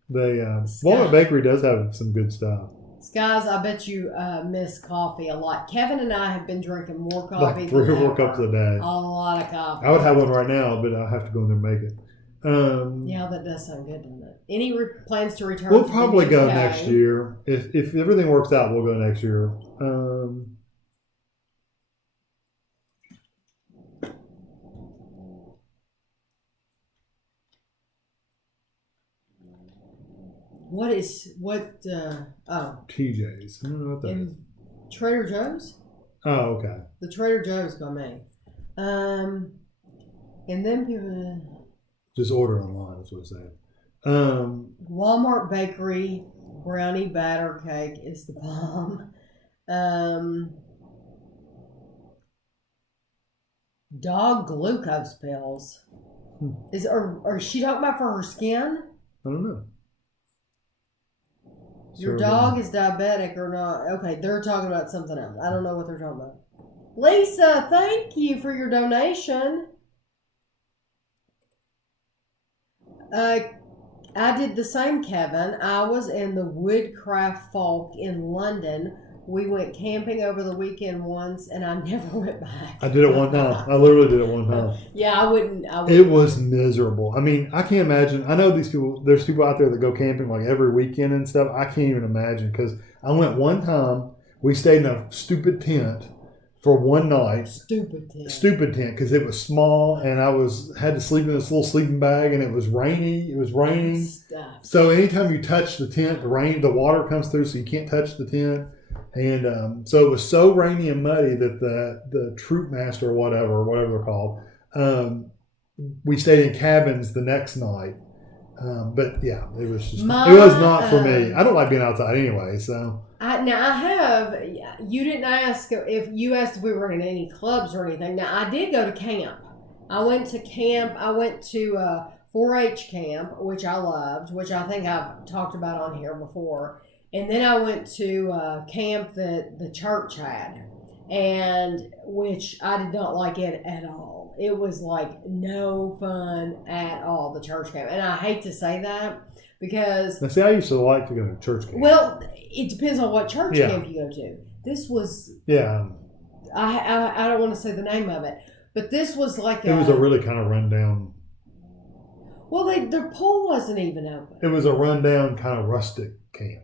Walnut Bakery does have some good stuff. Guys, I bet you miss coffee a lot. Kevin and I have been drinking more coffee. Like 3 or 4 cups a day. A lot of coffee. I would have one right now, but I'll have to go in there and make it. Yeah, that does sound good, doesn't it? Any plans to return? We'll probably go next year. If everything works out, we'll go next year. TJ's. I don't know what that is. Trader Joe's? Oh, okay. The Trader Joe's by me. And then people... Just order online, that's what I'm saying. Walmart Bakery brownie batter cake is the bomb. Dog glucose pills. Is she talking about for her skin? I don't know. Your dog is diabetic or not? Okay, they're talking about something else. I don't know what they're talking about. Lisa, thank you for your donation. I did the same, Kevin. I was in the Woodcraft Folk in London. We went camping over the weekend once, and I never went back. I did it one time. I literally did it one time. Yeah, I wouldn't. It was miserable. I mean, I can't imagine. I know these people. There's people out there that go camping like every weekend and stuff. I can't even imagine because I went one time. We stayed in a stupid tent for one night. Stupid tent because it was small and I had to sleep in this little sleeping bag and it was rainy. It was raining. Stuff. So anytime you touch the tent, the water comes through, so you can't touch the tent. And so it was so rainy and muddy that the troop master or whatever they're called, we stayed in cabins the next night. But yeah, it was just, it was not for me. I don't like being outside anyway. So you didn't ask if we were in any clubs or anything. Now I did go to camp. I went to camp. I went to 4-H camp, which I loved, which I think I've talked about on here before. And then I went to camp that the church had, and which I did not like it at all. It was like no fun at all, the church camp. And I hate to say that because... Now, see, I used to like to go to church camp. Well, it depends on what church camp you go to. This was... Yeah. I don't want to say the name of it, but this was like it was a really kind of rundown... Well, their pool wasn't even open. It was a rundown kind of rustic camp.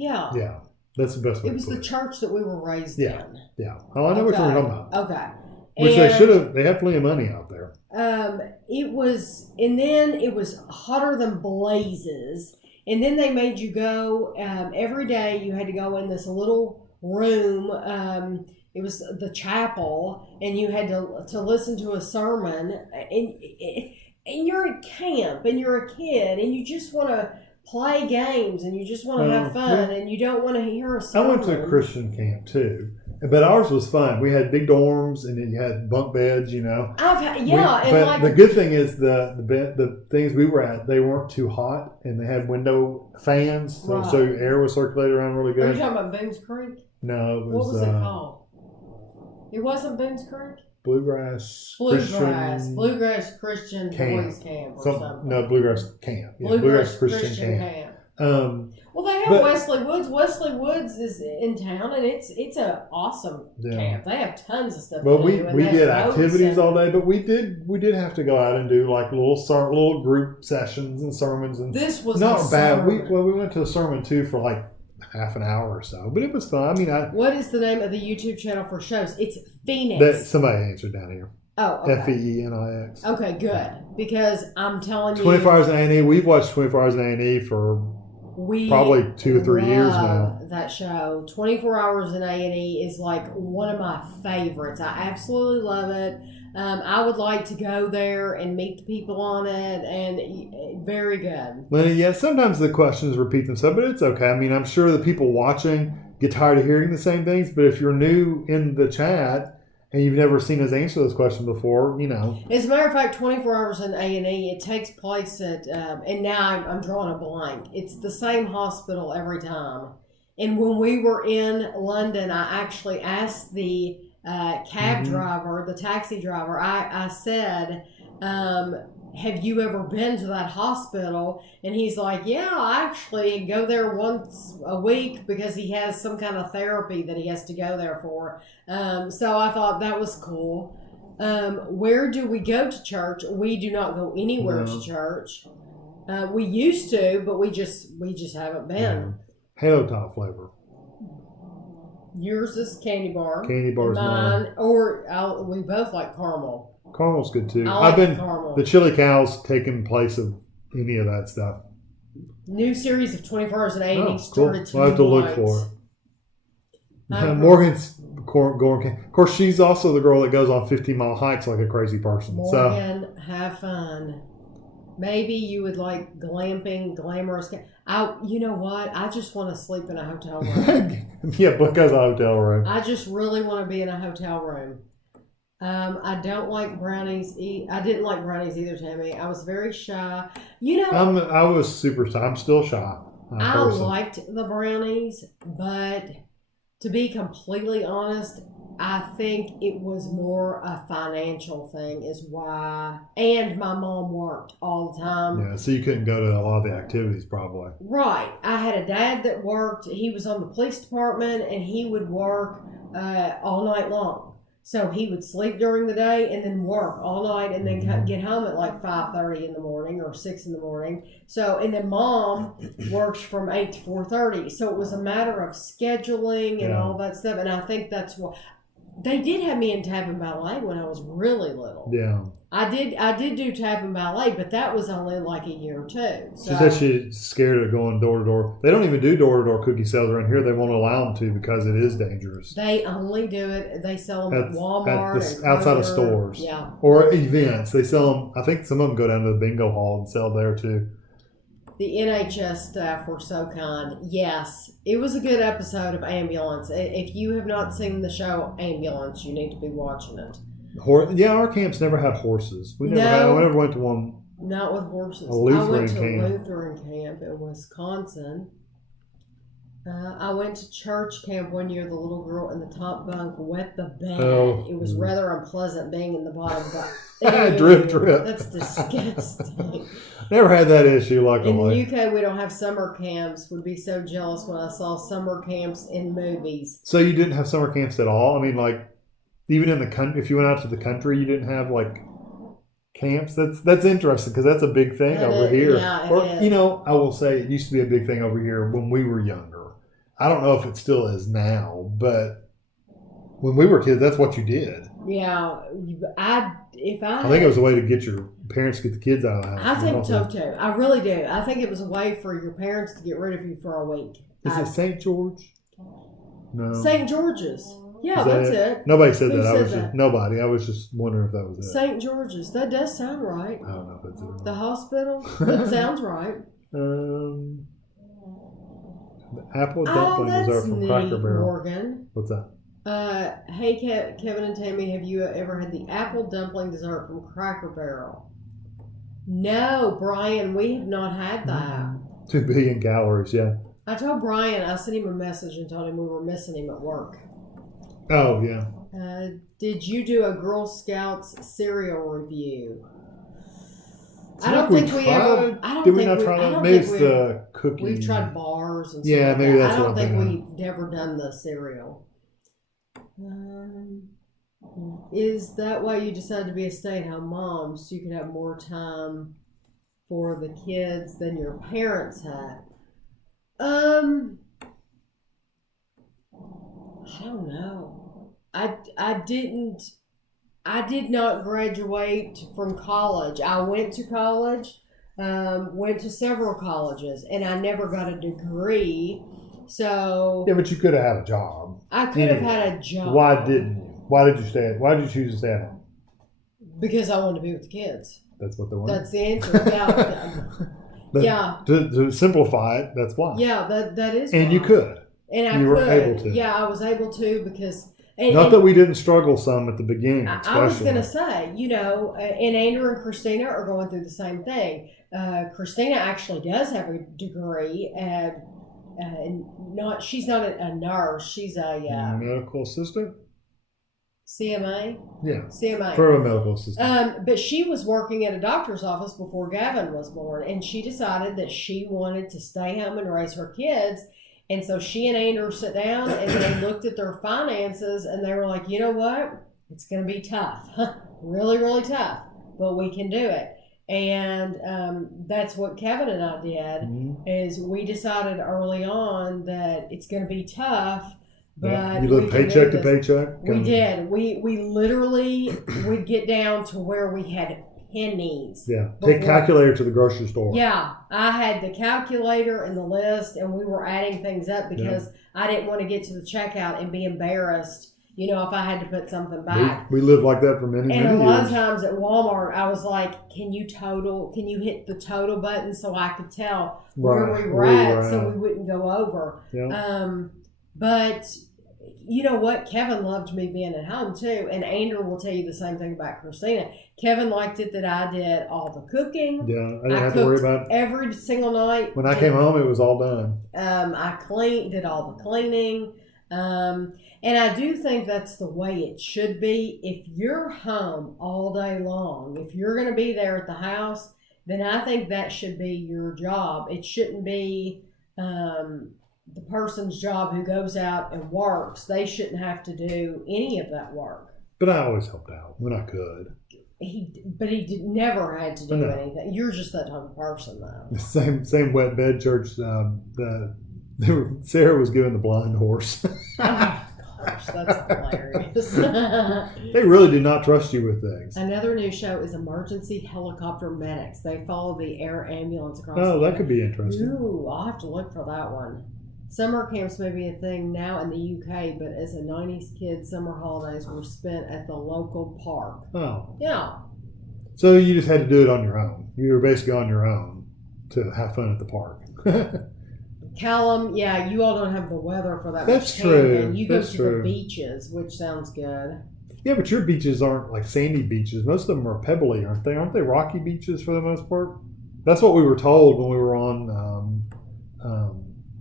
Yeah. Yeah. That's the best way It was the church that we were raised in. Yeah. Oh, I know what you're talking about. Okay. Which they should have, they have plenty of money out there. It was hotter than blazes. And then they made you go, every day you had to go in this little room. It was the chapel, and you had to listen to a sermon. And you're at camp and you're a kid and you just want to play games and you just want to have fun and you don't want to hear a sermon. I went to a Christian camp too, but ours was fun. We had big dorms and then you had bunk beds, you know. But the good thing is the things we were at, they weren't too hot and they had window fans, so air was circulated around really good. Are you talking about Boone's Creek? No, it was. What was it called? It wasn't Boone's Creek? Bluegrass Christian Boys Camp or something. No, Bluegrass Camp. Yeah, Bluegrass Christian Camp. Well, they have Wesley Woods. Wesley Woods is in town, and it's an awesome camp. They have tons of stuff. Well, we did activities all day, but we did have to go out and do like little group sessions and sermons. And this was not bad. We went to a sermon too for like half an hour or so, but it was fun. I mean, what is the name of the YouTube channel for shows? It's Phoenix. Somebody answered down here. Oh, okay. FEENIX. Okay, good. Because I'm telling you, 24 Hours in A&E. We've watched 24 Hours in A&E for probably 2 or 3 years now. That show, 24 Hours in A&E, is like one of my favorites. I absolutely love it. I would like to go there and meet the people on it, and very good. Well, yeah, sometimes the questions repeat themselves, but it's okay. I mean, I'm sure the people watching get tired of hearing the same things, but if you're new in the chat and you've never seen us answer those questions before, you know. As a matter of fact, 24 Hours in A&E, it takes place at, and now I'm drawing a blank. It's the same hospital every time. And when we were in London, I actually asked the cab driver, the taxi driver, I said, have you ever been to that hospital? And he's like, yeah, I actually go there once a week because he has some kind of therapy that he has to go there for. So I thought that was cool. Where do we go to church? We do not go anywhere to church. We used to, but we just haven't been. Halo Top flavor. Yours is candy bar. Candy bar is mine. We both like caramel. Caramel's good too. I've been caramel. The chili cow's taking place of any of that stuff. New series of 24 Hours in A&E started tonight. We'll have to look for it. Morgan's going. Of course, she's also the girl that goes on 15-mile hikes like a crazy person. Morgan, have fun. Maybe you would like glamping, glamorous. You know what? I just want to sleep in a hotel room. Yeah, book us a hotel room. I just really want to be in a hotel room. I don't like brownies. I didn't like brownies either, Tami. I was very shy. You know, I was super shy. I'm still shy. I liked the brownies, but to be completely honest, I think it was more a financial thing is why. And my mom worked all the time. Yeah, so you couldn't go to a lot of the activities probably. Right. I had a dad that worked. He was on the police department and he would work all night long. So he would sleep during the day and then work all night and then get home at like 5:30 in the morning or 6 in the morning. So, and then mom works from 8 to 4:30. So it was a matter of scheduling and all that stuff. And I think that's what they did have me in tap and ballet when I was really little. Yeah. I did do tap and ballet, but that was only like a year or two. So. She said she's scared of going door to door. They don't even do door to door cookie sales around here. They won't allow them to because it is dangerous. They only do it. They sell them at Walmart, outside of stores, yeah, or events. They sell them. I think some of them go down to the bingo hall and sell there too. The NHS staff were so kind. Yes, it was a good episode of Ambulance. If you have not seen the show Ambulance, you need to be watching it. Our camps never had horses. We never went to one. Not with horses. A Lutheran I went to camp. a Lutheran camp in Wisconsin. I went to church camp one year. The little girl in the top bunk wet the bed. Oh. It was rather unpleasant being in the bottom bunk. Drip. That's disgusting. Never had that issue, luckily. In the UK, we don't have summer camps. Would be so jealous when I saw summer camps in movies. So you didn't have summer camps at all? I mean, like, even in the country, if you went out to the country, you didn't have, like, camps? That's interesting because that's a big thing over here. Yeah, you know, I will say it used to be a big thing over here when we were younger. I don't know if it still is now, but when we were kids, that's what you did. Yeah, I think it was a way to get your parents to get the kids out of the house. I think so too. I really do. I think it was a way for your parents to get rid of you for a week. Is it St. George? No. St. George's. Yeah, Is that that's it. Nobody said Who that. said that? Nobody. I was just wondering if that was it. St. George's. That does sound right. I don't know if it's it or not. The hospital. That sounds right. The apple dumpling that's dessert from neat, Cracker Barrel. Morgan. What's that? Hey, Kevin and Tami, have you ever had the apple dumpling dessert from Cracker Barrel? No, Brian, we have not had that. 2 billion calories, yeah. I told Brian, I sent him a message and told him we were missing him at work. Oh, yeah. Did you do a Girl Scouts cereal review? I don't think we ever. Did we not try that? Maybe it's the cookie. We've tried bars and stuff. Yeah, like maybe that. that's I don't what think I'm we've ever done the cereal. Is that why you decided to be a stay-at-home mom, so you could have more time for the kids than your parents had? I don't know. I did not graduate from college. I went to college, went to several colleges, and I never got a degree. So yeah, but you could have had a job. I could have had a job. Why didn't you? Why did you choose to stay at home? Because I wanted to be with the kids. That's what they wanted. That's the answer. Yeah. To simplify it, that's why. Yeah, that is. And why. you could. And I you could. were able to. Yeah, I was able to because. Not that we didn't struggle some at the beginning. I was going to say, and Andrew and Christina are going through the same thing. Christina actually does have a degree, she's not a nurse. She's a medical assistant. CMA. Yeah, CMA for a medical assistant. But she was working at a doctor's office before Gavin was born, and she decided that she wanted to stay home and raise her kids. And so she and Andrew sat down and they looked at their finances and they were like, you know what? It's going to be tough. Really, really tough. But we can do it. And that's what Kevin and I did, is we decided early on that it's going to be tough. But you lived paycheck to paycheck? We did. We literally would get down to where we had pennies. Yeah. Take calculator to the grocery store. Yeah. I had the calculator and the list, and we were adding things up because I didn't want to get to the checkout and be embarrassed, if I had to put something back. We lived like that for many years. And a lot of times at Walmart, I was like, can you hit the total button so I could tell where we were at so we wouldn't go over. Yeah. But you know what? Kevin loved me being at home too. And Andrew will tell you the same thing about Christina. Kevin liked it that I did all the cooking. Yeah, I didn't have to worry about it. Every single night. When I came home, it was all done. I did all the cleaning. And I do think that's the way it should be. If you're home all day long, if you're going to be there at the house, then I think that should be your job. It shouldn't be the person's job who goes out and works. They shouldn't have to do any of that work. But I always helped out when I could. Never had to do anything. You're just that type of person, though. The same wet bed church. Sarah was given the blind horse. Oh, gosh, that's hilarious. They really do not trust you with things. Another new show is Emergency Helicopter Medics. They follow the air ambulance across. Oh, that could be interesting. Ooh, I'll have to look for that one. Summer camps may be a thing now in the UK, but as a 90s kid, summer holidays were spent at the local park. Oh. Yeah. So you just had to do it on your own. You were basically on your own to have fun at the park. Callum, yeah, you all don't have the weather for that. That's much true. Camping. You go That's to true. the beaches, which sounds good. Yeah, but your beaches aren't like sandy beaches. Most of them are pebbly, aren't they? Aren't they rocky beaches for the most part? That's what we were told when we were on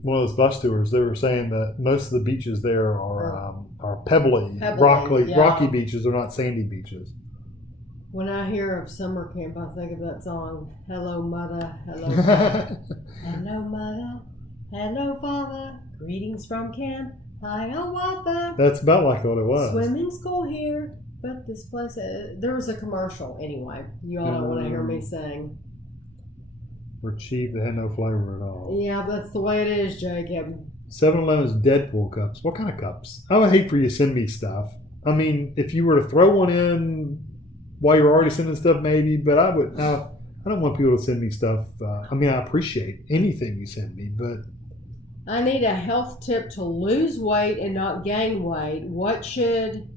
one of those bus tours. They were saying that most of the beaches there are pebbly rocky beaches. They're not sandy beaches. When I hear of summer camp, I think of that song, Hello Mother, Hello Father. Hello Mother, Hello Father, greetings from camp, Hiawatha. That's about like what it was. Swimming school here, but this place, there was a commercial anyway. You all don't want to hear me sing. We're cheap, they had no flavor at all. Yeah, that's the way it is, Jacob. 7-Eleven's Deadpool cups. What kind of cups? I would hate for you to send me stuff. I mean, if you were to throw one in while you're already sending stuff, maybe, but I don't want people to send me stuff. I appreciate anything you send me, but I need a health tip to lose weight and not gain weight. What should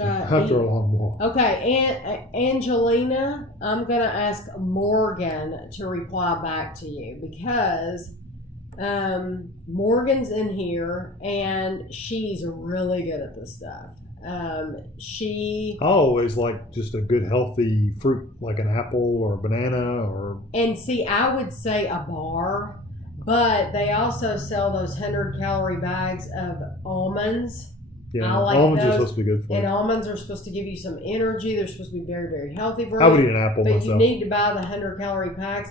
I After eat? a long walk. Okay, Angelina, I'm going to ask Morgan to reply back to you because Morgan's in here and she's really good at this stuff. I always like just a good healthy fruit, like an apple or a banana or. And see, I would say a bar, but they also sell those 100-calorie bags of almonds. Yeah, I like almonds those. are supposed to be good for And you. almonds are supposed to give you some energy. They're supposed to be very, very healthy for you. I would eat an apple But myself. you need to buy the 100-calorie packs.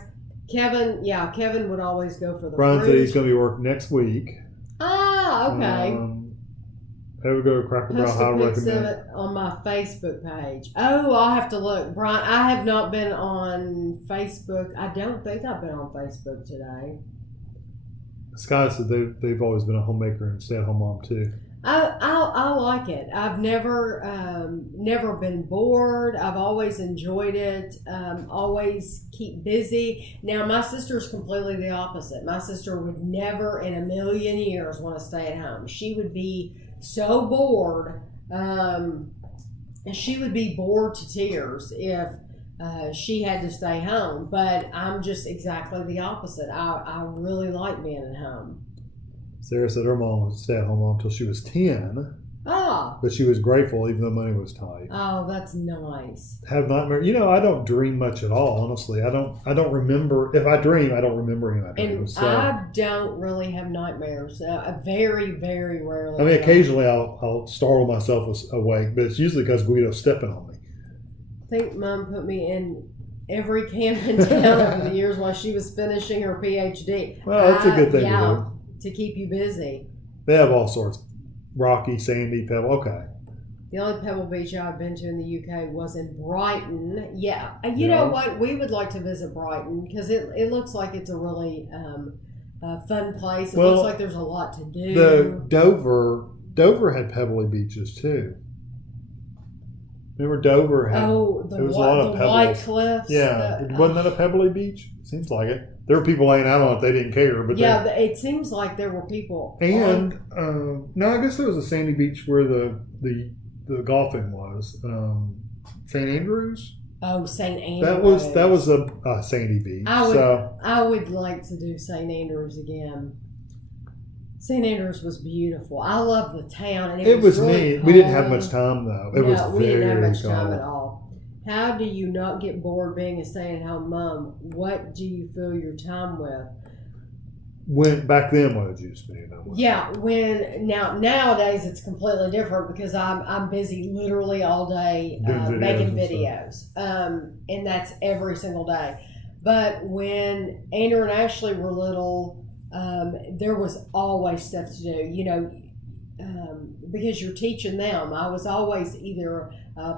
Kevin would always go for the Brian fruit. said he's going to be working next week. Ah, okay. I would go to Cracker Barrel. Post I a would pic of recommend. it on my Facebook page. Oh, I'll have to look. Brian, I have not been on Facebook. I don't think I've been on Facebook today. Sky said they've always been a homemaker and stay-at-home mom too. I like it. I've never been bored. I've always enjoyed it. Always keep busy. Now my sister's completely the opposite. My sister would never in a million years want to stay at home. She would be so bored. She would be bored to tears if she had to stay home. But I'm just exactly the opposite. I really like being at home. Sarah said her mom was a stay-at-home mom until she was 10, Ah, but she was grateful even though money was tight. oh, that's nice. Have nightmares. I don't dream much at all. Honestly, I don't remember. If I dream, I don't remember any of my And dreams. So, I don't really have nightmares. Very, very rarely. I mean, occasionally I'll startle myself awake, but it's usually because Guido's stepping on me. I think Mom put me in every camp in town over the years while she was finishing her PhD. Well, that's a good thing to do. To keep you busy. They have all sorts. Rocky, sandy, pebble. Okay. The only Pebble Beach I've been to in the UK was in Brighton. Yeah. You know what? We would like to visit Brighton because it looks like it's a really fun place. It looks like there's a lot to do. The Dover had pebbly beaches too. Remember Dover had? there was a lot of pebbles. white cliffs. Yeah, wasn't that a pebbly beach? Seems like it. There were people laying out on it; they didn't care. But it seems like there were people. And no, I guess there was a sandy beach where the golfing was. St. Andrews. Oh, St. Andrews. That was a sandy beach. I would like to do St. Andrews again. St. Andrews was beautiful. I love the town, and it was really neat. cold. We didn't have much time though. We didn't have much cold. time at all. How do you not get bored being a stay-at-home mom? What do you fill your time with? Back then, what did you spend on? Yeah, nowadays it's completely different because I'm busy literally all day making videos, and that's every single day. But when Andrew and Ashley were little, there was always stuff to do. Because you're teaching them. I was always either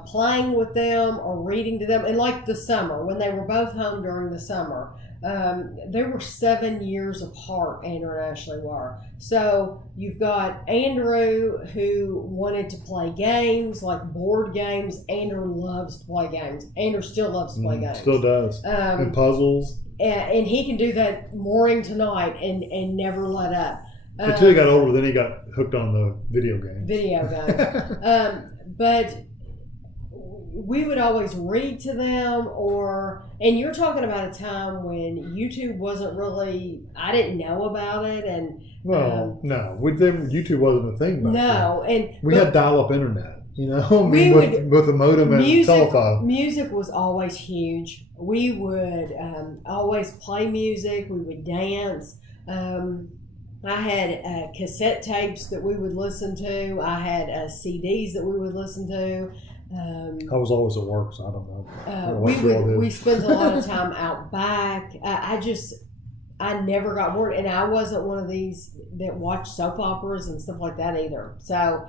playing with them or reading to them. And like the summer, when they were both home during the summer, they were 7 years apart, Andrew and Ashley were. So you've got Andrew who wanted to play games, like board games. Andrew loves to play games. Andrew still loves to play games. Still does. And puzzles. And he can do that morning to night and never let up. Until he got older, then he got hooked on the video games. But we would always read to them, and you're talking about a time when YouTube wasn't really, I didn't know about it, and no, with them YouTube wasn't a thing back then. We had dial-up internet, with a modem and telephone. Music was always huge. We would always play music. We would dance. I had cassette tapes that we would listen to. I had CDs that we would listen to. I was always at work, so I don't know. We spent a lot of time out back. I never got bored, and I wasn't one of these that watched soap operas and stuff like that either. So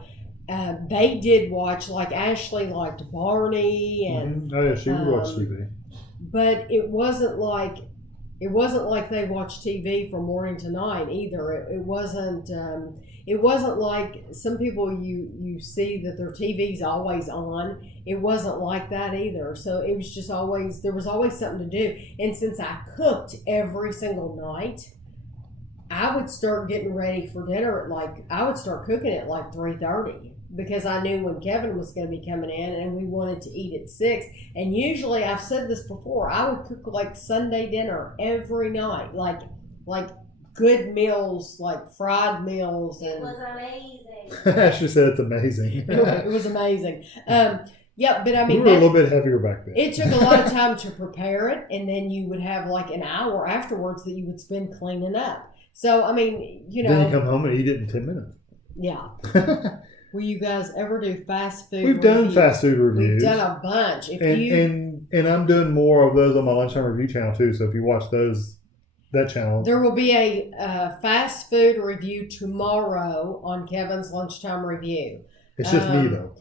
they did watch, like Ashley liked Barney, and oh yeah, she would watch TV. But it wasn't like they watched TV from morning to night either. It wasn't like some people you see that their TV's always on. It wasn't like that either. So it was just there was always something to do. And since I cooked every single night, I would start getting ready for dinner I would start cooking at 3:30 because I knew when Kevin was going to be coming in and we wanted to eat at 6. And usually, I've said this before, I would cook Sunday dinner every night, like good meals, like fried meals. It And was amazing. Ashley said it's amazing. it was amazing. Yeah, but I We mean, were a little bit heavier back then. it took a lot of time to prepare it, and then you would have an hour afterwards that you would spend cleaning up. So, I mean, Then you come home and eat it in 10 minutes. Yeah. Will you guys ever do fast food We've done reviews? fast food reviews. We've done a bunch. And I'm doing more of those on my Lunchtime Review channel too. So if you watch that channel. There will be a fast food review tomorrow on Kevin's Lunchtime Review. It's just me though.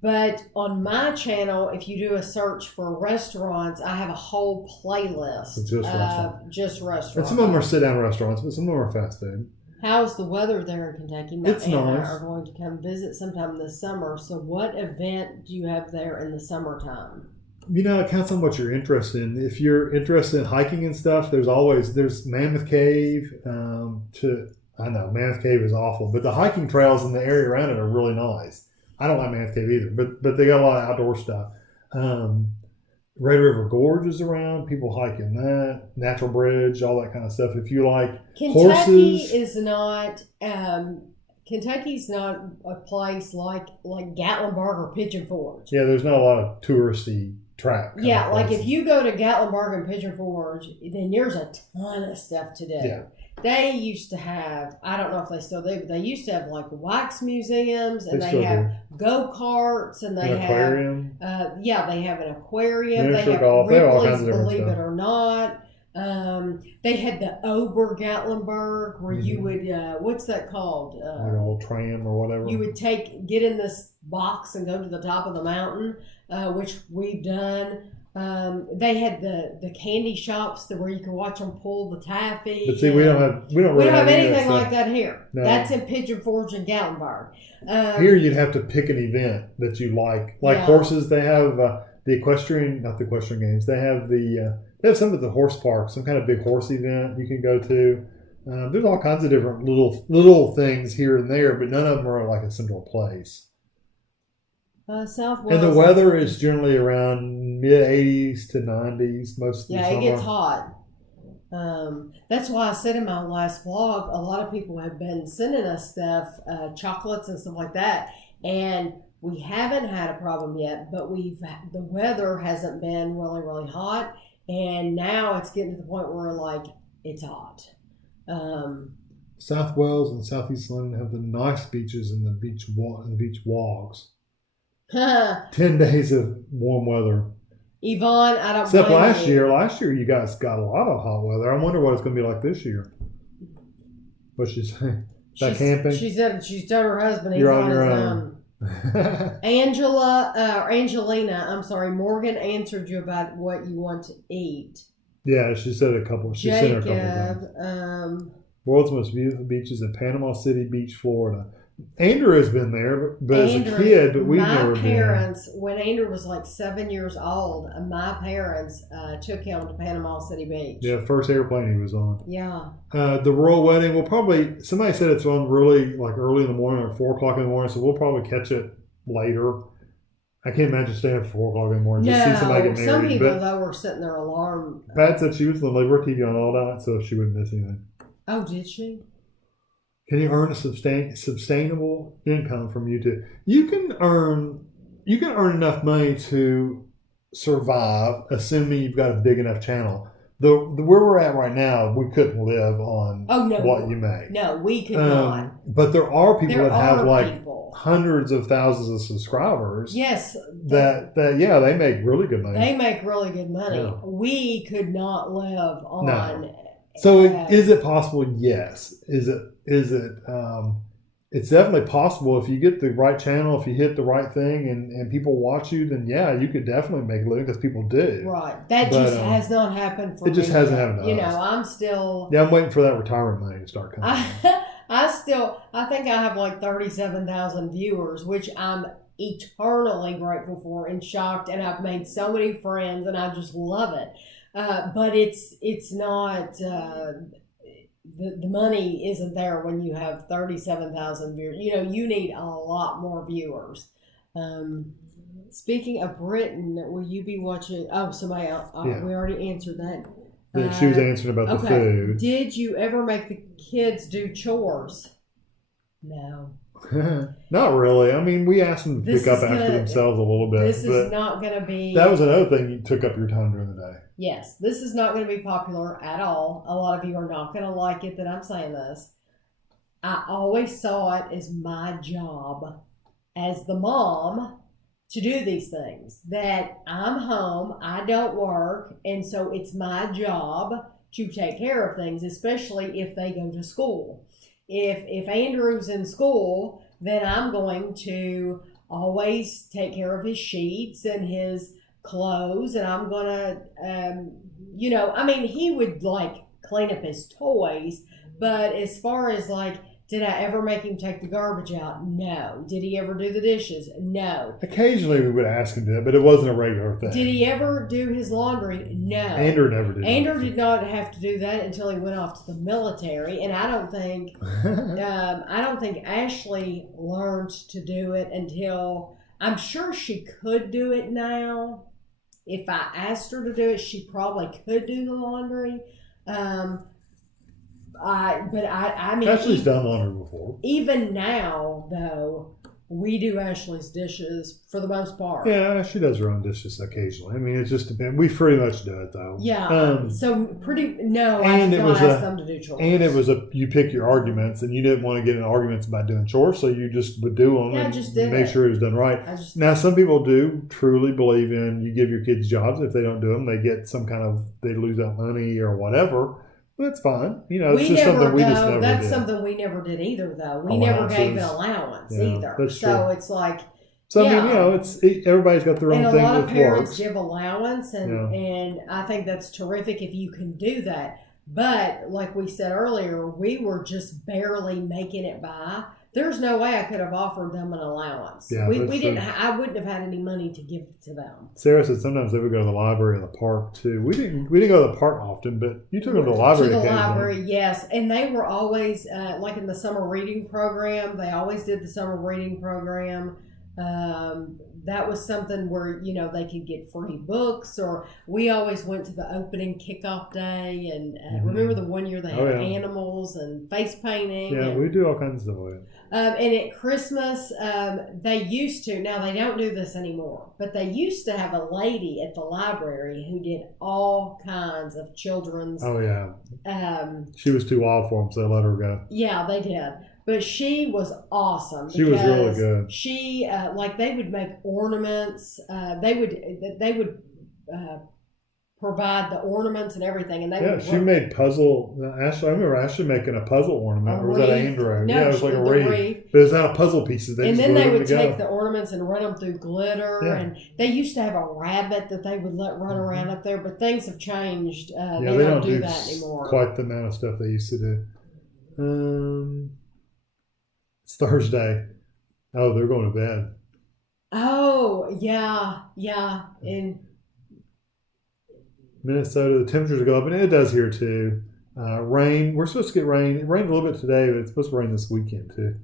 But on my channel, if you do a search for restaurants, I have a whole playlist of just restaurants. And some of them are sit-down restaurants, but some of them are fast food. How's the weather there in Kentucky? My It's aunt and nice. I are going to come visit sometime this summer. So what event do you have there in the summertime? It counts on what you're interested in. If you're interested in hiking and stuff, there's Mammoth Cave. I know Mammoth Cave is awful, but the hiking trails in the area around it are really nice. I don't like Mammoth Cave either, but they got a lot of outdoor stuff. Red River Gorge is around. People hiking that. Natural Bridge, all that kind of stuff. If you like horses, Kentucky's not a place like Gatlinburg or Pigeon Forge. yeah, there's not a lot of touristy track. Yeah, if you go to Gatlinburg and Pigeon Forge, then there's a ton of stuff to do. Yeah. They used to have, I don't know if they still do, but they used to have wax museums, and They they still have go-karts, and they An aquarium. have, they have an aquarium. Miniature They have golf. They have all kinds Ripley's, of different believe stuff. it or not. They had the Ober Gatlinburg, where you would, what's that called? Like a little tram or whatever. You would get in this box and go to the top of the mountain, which we've done. They had the candy shops where you could watch them pull the taffy. But see, we don't have anything like that here. No. That's in Pigeon Forge and Gatlinburg. Here you'd have to pick an event that you like. Like horses, they have the equestrian, not the equestrian games. They have they have some at the horse park, some kind of big horse event you can go to. There's all kinds of different little things here and there, but none of them are like a central place. Southwest. And the weather is generally around mid 80s to 90s most of the summer. Yeah, it gets hot. That's why I said in my last vlog, a lot of people have been sending us stuff, chocolates and stuff like that, and we haven't had a problem yet. But the weather hasn't been really, really hot, and now it's getting to the point where it's hot. South Wales and Southeast London have the nice beaches and the beach walks. 10 days of warm weather. Yvonne, I don't Except blame last you. year. Last year you guys got a lot of hot weather. I wonder what it's going to be like this year. What's she saying? Camping? She said she's told her husband he's You're on on his your own. Angelina, I'm sorry, Morgan answered you about what you want to eat. Yeah, she said a couple. She sent her a couple of things. World's most beautiful beaches in Panama City Beach, Florida. Andrew has been there, but as a kid, but we've never been. My parents, when Andrew was 7 years old, my parents took him to Panama City Beach. Yeah, first airplane he was on. Yeah. The royal wedding, somebody said it's on really early in the morning or 4 o'clock in the morning, so we'll probably catch it later. I can't imagine staying up for 4 o'clock in the morning just to see somebody get married. Some people, though, were setting their alarm. Pat said she was going to leave her TV on all night, so she wouldn't miss anything. Oh, did she? Can you earn a sustainable income from YouTube? You can earn enough money to survive, assuming you've got a big enough channel. Where we're at right now, we couldn't live on what you make. No, we could not. But there are people that have people. hundreds of thousands of subscribers. Yes. They make really good money. They make really good money. Yeah. We could not live on. No. So is it possible? Yes. Is it? It's definitely possible if you get the right channel, if you hit the right thing, and people watch you. Then you could definitely make a living because people do. Right. That just has not happened for me. It just hasn't happened to us. I'm still. Yeah, I'm waiting for that retirement money to start coming. I think I have 37,000 viewers, which I'm eternally grateful for and shocked, and I've made so many friends, and I just love it. But it's not. the money isn't there when you have 37,000 viewers. You need a lot more viewers. Speaking of Britain, will you be watching? Oh, somebody else. Yeah. We already answered that. She was answering about the food. Did you ever make the kids do chores? No. Not really. I mean, we asked them to pick up after themselves a little bit. This is not going to be... That was another thing you took up your time during the day. Yes. This is not going to be popular at all. A lot of you are not going to like it that I'm saying this. I always saw it as my job as the mom to do these things. That I'm home, I don't work, and so it's my job to take care of things, especially if they go to school. If Andrew's in school, then I'm going to always take care of his sheets and his clothes, and I'm going to, he would clean up his toys, but as far as did I ever make him take the garbage out? No. Did he ever do the dishes? No. Occasionally we would ask him to do it, but it wasn't a regular thing. Did he ever do his laundry? No. Andrew never did. Andrew did not have to do that until he went off to the military, and I don't think Ashley learned to do it until, I'm sure she could do it now. If I asked her to do it, she probably could do the laundry. Ashley's done laundry before. Even now, though, we do Ashley's dishes for the most part. Yeah, she does her own dishes occasionally. I mean, it just depends. We pretty much do it, though. Yeah. I did not ask them to do chores. And it was you pick your arguments, and you didn't want to get in arguments about doing chores, so you just would do them and make sure it was done right. Now, some people do truly believe in you give your kids jobs. If they don't do them, they get they lose out money or whatever. That's fine. It's just something we just never did. That's something we never did either, though. We never gave an allowance either. That's so true. It's like... So, I mean, it's everybody's got their own thing that works. And a lot of parents give allowance, and I think that's terrific if you can do that. But, like we said earlier, we were just barely making it by. There's no way I could have offered them an allowance. Yeah, we didn't. I wouldn't have had any money to give to them. Sarah said sometimes they would go to the library or the park too. We didn't go to the park often, but you took them to the library. To the library, yes, and they were always like in the summer reading program. They always did the summer reading program. That was something where they could get free books, or we always went to the opening kickoff day. And remember the one year they had animals and face painting. Yeah, we do all kinds of stuff like that. And at Christmas, they used to, now they don't do this anymore, but they used to have a lady at the library who did all kinds of children's. Oh, yeah. She was too wild for them, so they let her go. Yeah, they did. But she was awesome. She was really good. She, they would make ornaments. They would provide the ornaments and everything, and she made puzzle. Ashley, I remember Ashley making a puzzle ornament. Or was that Andrew? No, it was like a wreath. But it was out of puzzle pieces. And then they would take the ornaments and run them through glitter. Yeah. And they used to have a rabbit that they would let run around up there. But things have changed. They don't do that anymore. Quite the amount of stuff they used to do. It's Thursday. Oh, they're going to bed. Oh, yeah. In Minnesota, the temperatures go up, and it does here too. Rain. We're supposed to get rain. It rained a little bit today, but it's supposed to rain this weekend too.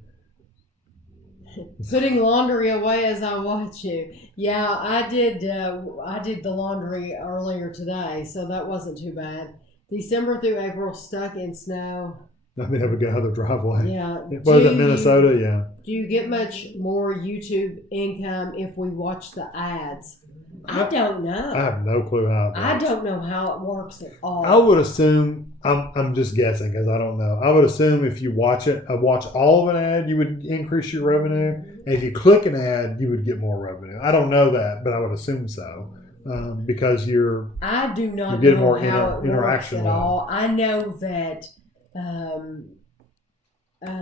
Putting laundry away as I watch you. Yeah, I did the laundry earlier today, so that wasn't too bad. December through April, stuck in snow. I mean, have a guy out of the driveway. Yeah. Well, that Minnesota, yeah. Do you get much more YouTube income if we watch the ads? I don't know. I have no clue how it works. I don't know how it works at all. I would assume, I'm just guessing because I don't know. I would assume if you watch all of an ad, you would increase your revenue. And if you click an ad, you would get more revenue. I don't know that, but I would assume so. Because I do not know more how it works at all. I know that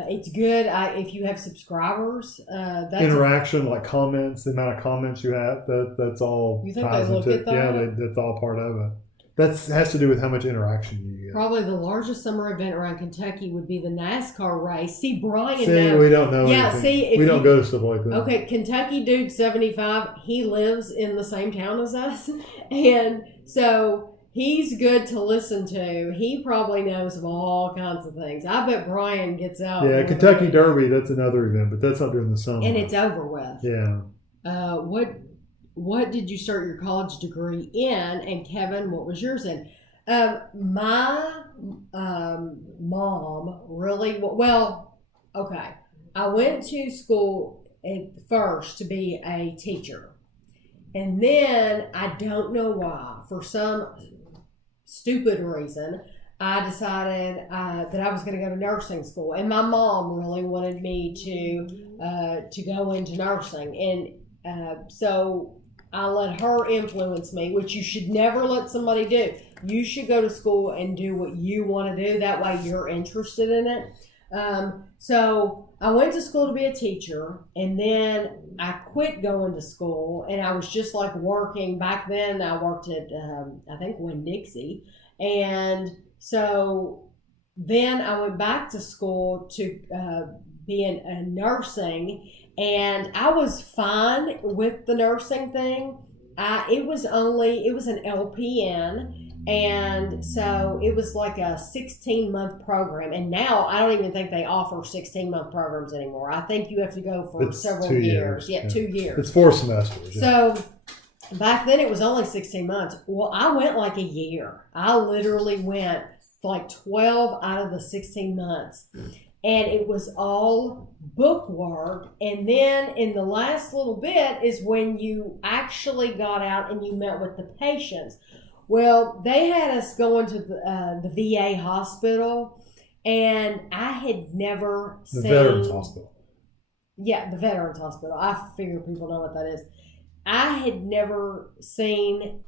it's good if you have subscribers. That's interaction, like comments, the amount of comments you have. That's all. You think they look at that? Yeah, that's all part of it. That has to do with how much interaction you get. Probably the largest summer event around Kentucky would be the NASCAR race. See, Brian. We don't know. Yeah, anything. We don't go to stuff like that. Okay, Kentucky dude 75. He lives in the same town as us, and so he's good to listen to. He probably knows of all kinds of things. I bet Brian gets out. Yeah, Kentucky Derby, that's another event, but that's not during the summer. And it's over with. Yeah. What did you start your college degree in? And Kevin, what was yours in? My mom really, well, okay. I went to school at first to be a teacher. And then, I don't know why, for some stupid reason, I decided that I was going to go to nursing school. And my mom really wanted me to go into nursing. And so I let her influence me, which you should never let somebody do. You should go to school and do what you want to do. That way you're interested in it. So I went to school to be a teacher, and then I quit going to school, and I was just like working. Back then I worked at, I think, Winn-Dixie. And so then I went back to school to be in nursing, and I was fine with the nursing thing. It was an LPN. And so it was like a 16-month program. And now I don't even think they offer 16-month programs anymore. I think you have to go for several years. Yeah, 2 years. It's 4 semesters. Yeah. So back then it was only 16 months. Well, I went like a year. I literally went like 12 out of the 16 months. And it was all book work. And then in the last little bit is when you actually got out and you met with the patients. Well, they had us going to the VA hospital, and I had never seen... The Veterans Hospital. Yeah, the Veterans Hospital. I figure people know what that is. I had never seen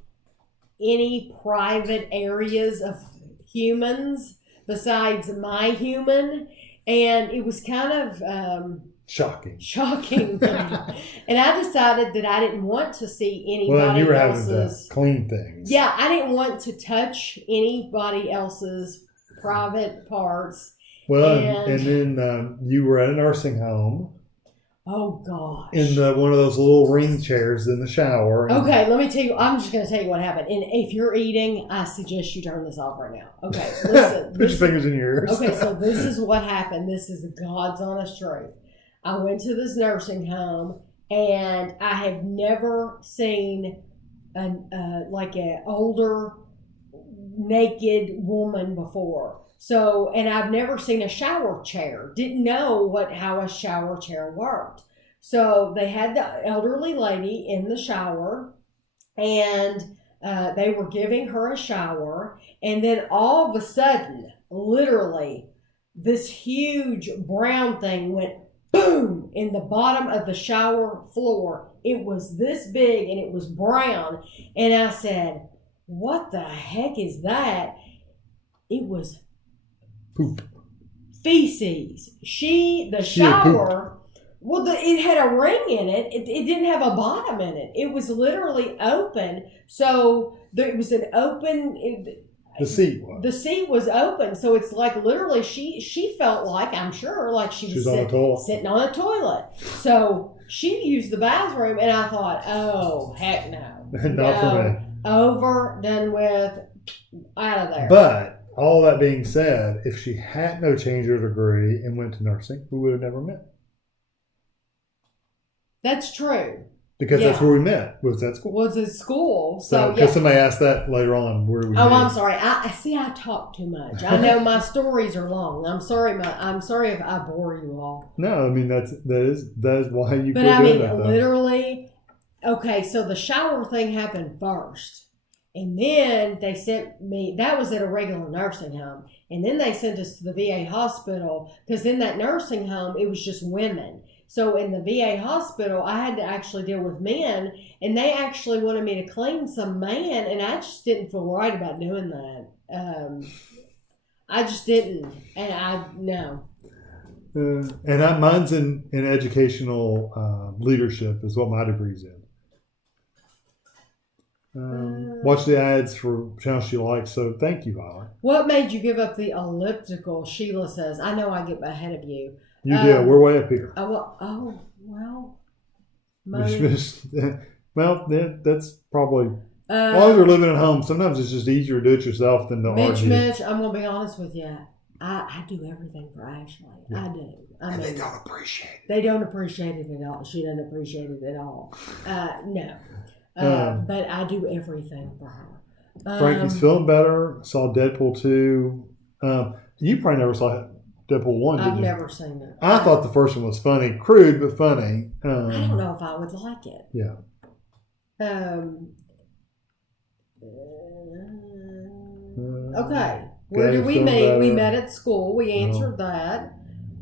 any private areas of humans besides my human, and it was kind of... Shocking. And I decided that I didn't want to see anybody else's... Well, you were having to clean things. Yeah, I didn't want to touch anybody else's private parts. Well, and then you were at a nursing home. Oh, gosh. In one of those little ring chairs in the shower. Okay, let me tell you. I'm just going to tell you what happened. And if you're eating, I suggest you turn this off right now. Okay, listen. Put your fingers in your ears. Okay, so this is what happened. This is the God's honest truth. I went to this nursing home, and I had never seen like an older naked woman before. So, and I've never seen a shower chair. Didn't know how a shower chair worked. So they had the elderly lady in the shower, and they were giving her a shower, and then all of a sudden, literally, this huge brown thing went boom in the bottom of the shower floor. It was this big and it was brown. And I said, what the heck is that? It was poop. Feces. The shower, well, it had a ring in it. It didn't have a bottom in it. It was literally open. So it was an open... The seat was. The seat was open, so it's like literally she felt like, I'm sure, like she was sitting on a toilet. So she used the bathroom, and I thought, oh, heck no. Not for me. Over, done with, out of there. But all that being said, if she had no change her degree and went to nursing, we would have never met. That's true. Because that's where we met. Was at school. Was at school. So because somebody asked that later on, where we met. I'm sorry. I talk too much. I know my stories are long. I'm sorry if I bore you all. No, I mean that is why you. But I mean, literally. Okay, so the shower thing happened first, and then they sent me. That was at a regular nursing home, and then they sent us to the VA hospital because in that nursing home it was just women. So in the VA hospital, I had to actually deal with men, and they actually wanted me to clean some man, and I just didn't feel right about doing that. I just didn't, and no. And mine's in educational leadership is what my degree's in. Watch the ads for channels she likes, so thank you, Violet. What made you give up the elliptical? Sheila says, I know I get ahead of you. You did. We're way up here. Well. Well, that's probably As long as you're living at home, sometimes it's just easier to do it yourself than to argue. Mitch, I'm going to be honest with you. I do everything for Ashley. Yeah. I do. And they don't appreciate it. They don't appreciate it at all. She doesn't appreciate it at all. No. But I do everything for her. Frankie's feeling better. Saw Deadpool 2. You probably never saw Deadpool 1, did you? I've never seen it. I thought the first one was funny. Crude, but funny. I don't know if I would like it. Yeah. Okay. Where did we meet? Better. We met at school. We answered that.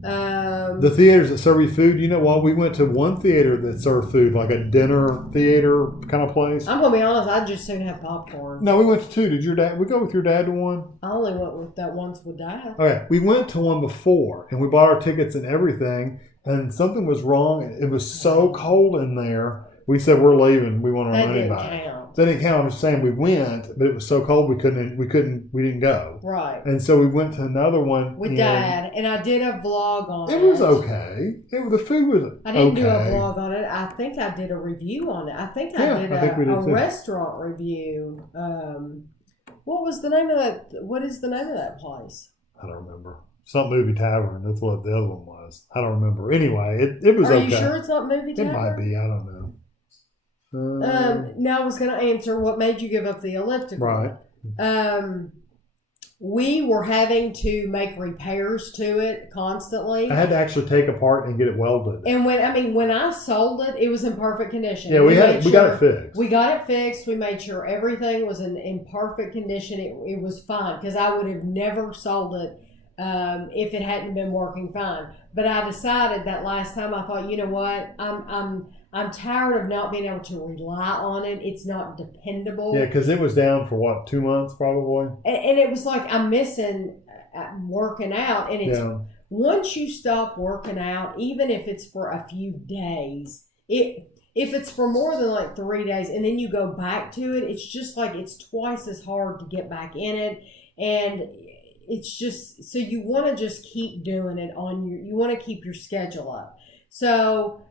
The theaters that serve you food, you know what? We went to one theater that served food, like a dinner theater kind of place. I'm going to be honest, I'd just soon have popcorn. No, we went to two. Did your dad? We go with your dad to one? I only went with that once with Dad. Okay. We went to one before, and we bought our tickets and everything, and something was wrong. It was so cold in there. We said, we're leaving. We want our money back. That didn't count. I'm just saying we went, but it was so cold we didn't go. Right. And so we went to another one with Dad, and I did a vlog on it. It was okay. The food was okay. I didn't do a vlog on it. I think I did a review on it. I think I did a restaurant review. What was the name of that? What is the name of that place? I don't remember. Some Movie Tavern. That's what the other one was. I don't remember. Anyway, it was okay. Are you sure it's not Movie Tavern? It might be. I don't know. Now I was going to answer what made you give up the elliptical. Right. We were having to make repairs to it constantly. I had to actually take apart and get it welded. And when I sold it, it was in perfect condition. Yeah, we got it fixed. We got it fixed. We made sure everything was in perfect condition. It was fine because I would have never sold it if it hadn't been working fine. But I decided that last time, I thought, you know what, I'm tired of not being able to rely on it. It's not dependable. Yeah, because it was down for what, 2 months probably? And it was like I'm missing working out. And it's once you stop working out, even if it's for a few days, if it's for more than like 3 days and then you go back to it, it's just like it's twice as hard to get back in it. And it's just, so you want to just keep doing it you want to keep your schedule up. So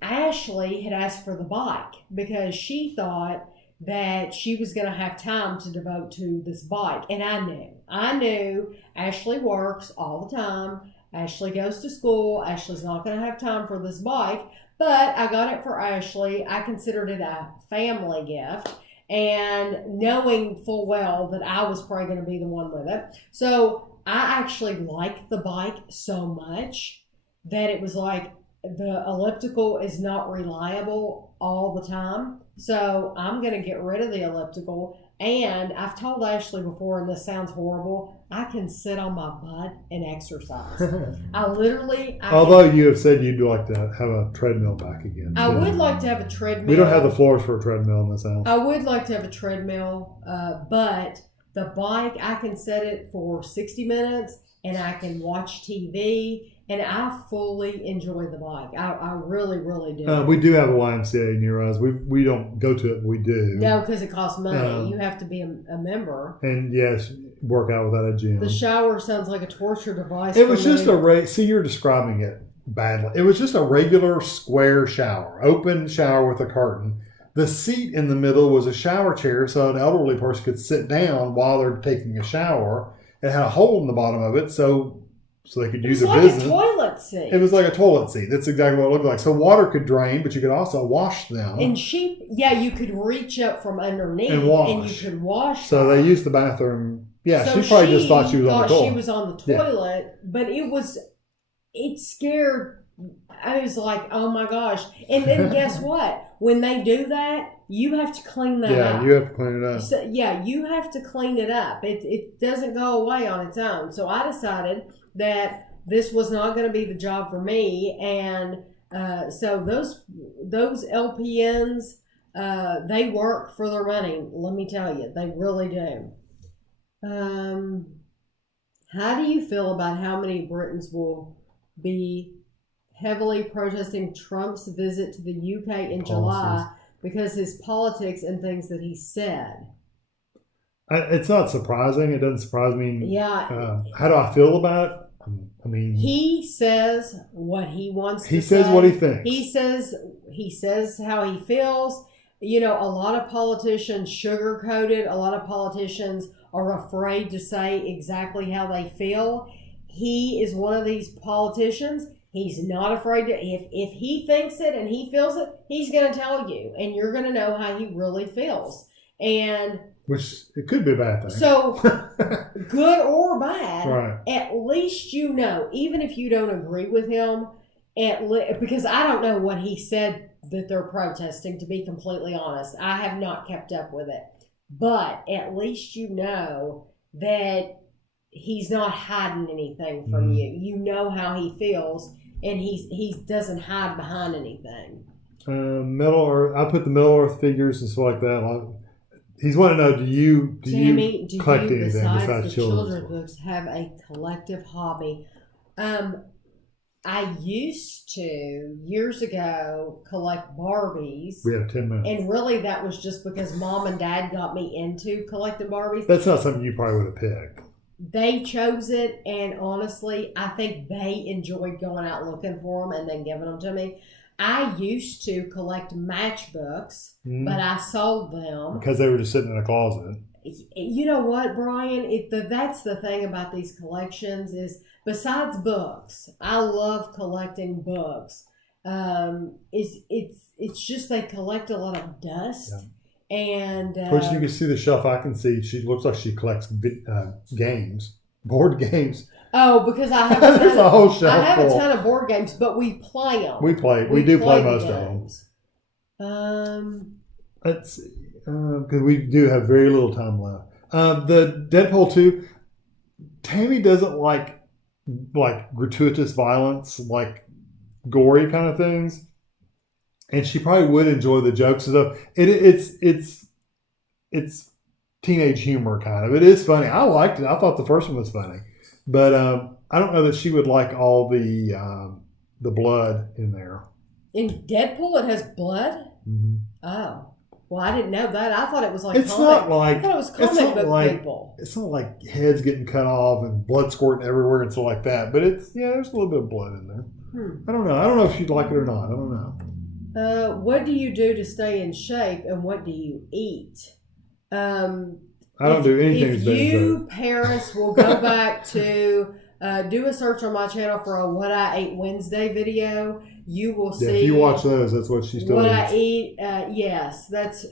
Ashley had asked for the bike because she thought that she was going to have time to devote to this bike. And I knew Ashley works all the time. Ashley goes to school. Ashley's not going to have time for this bike, but I got it for Ashley. I considered it a family gift. And knowing full well that I was probably going to be the one with it. So I actually liked the bike so much that it was like the elliptical is not reliable all the time. So I'm going to get rid of the elliptical. And I've told Ashley before, and this sounds horrible, I can sit on my butt and exercise. Although you have said you'd like to have a treadmill back again. I would like to have a treadmill. We don't have the floors for a treadmill in this house. I would like to have a treadmill, but the bike, I can set it for 60 minutes and I can watch TV. And I fully enjoy the bike. I really, really do. We do have a YMCA near us. We don't go to it, but we do. No, because it costs money. You have to be a member. And yes, work out without a gym. The shower sounds like a torture device. It was just see, you're describing it badly. It was just a regular square shower, open shower with a curtain. The seat in the middle was a shower chair, so an elderly person could sit down while they're taking a shower. It had a hole in the bottom of it, so they could use their business. It was like a toilet seat. It was like a toilet seat. That's exactly what it looked like. So water could drain, but you could also wash them. And you could reach up from underneath and wash. And you could wash So them. They used the bathroom. Yeah, so she probably just thought she was on the toilet. She was on the toilet, but it scared. I was like, oh my gosh. And then guess what? When they do that, you have to clean that up. Yeah, you have to clean it up. So, you have to clean it up. It doesn't go away on its own. So I decided that this was not going to be the job for me. And so those LPNs, they work for their money. Let me tell you, they really do. How do you feel about how many Britons will be heavily protesting Trump's visit to the UK in July because his politics and things that he said? It's not surprising. It doesn't surprise me. Yeah. How do I feel about it? I mean, he says what he wants to say. He says what he thinks. He says how he feels. You know, a lot of politicians sugarcoat it. A lot of politicians are afraid to say exactly how they feel. He is one of these politicians. He's not afraid to, if he thinks it and he feels it, he's going to tell you, and you're going to know how he really feels. And which it could be a bad thing. So, good or bad, right. At least you know, even if you don't agree with him, because I don't know what he said that they're protesting, to be completely honest. I have not kept up with it. But at least you know that he's not hiding anything from you. You know how he feels, and he doesn't hide behind anything. Middle Earth, I put the Middle Earth figures and stuff like that. He's wanting to know, do you collect anything besides children's books have a collective hobby? I used to, years ago, collect Barbies. We have 10 minutes. And really that was just because Mom and Dad got me into collecting Barbies. That's not something you probably would have picked. They chose it, and honestly, I think they enjoyed going out looking for them and then giving them to me. I used to collect matchbooks, but I sold them. Because they were just sitting in a closet. You know what, Brian? That's the thing about these collections is, besides books, I love collecting books. It's just they collect a lot of dust. Yeah. And of course, you can see the shelf. I can see she looks like she collects games, board games. Oh, because I have a whole shelf. I have a ton of board games, but we play them. We do play most of them. Let's see, because we do have very little time left. The Deadpool 2, Tami doesn't like gratuitous violence, like gory kind of things, and she probably would enjoy the jokes and stuff. It's teenage humor kind of. It is funny. I liked it. I thought the first one was funny. But I don't know that she would like all the blood in there. In Deadpool, it has blood? Mm-hmm. Oh. Well, I didn't know that. I thought it was like it's not like, I thought it was comic book people. It's not like heads getting cut off and blood squirting everywhere and stuff like that. But there's a little bit of blood in there. I don't know. I don't know if she'd like it or not. I don't know. What do you do to stay in shape, and what do you eat? I don't do anything. If you, Paris, will go back to do a search on my channel for a What I Ate Wednesday video, you will see. If you watch those, that's what she still What eats. I eat, yes, that's.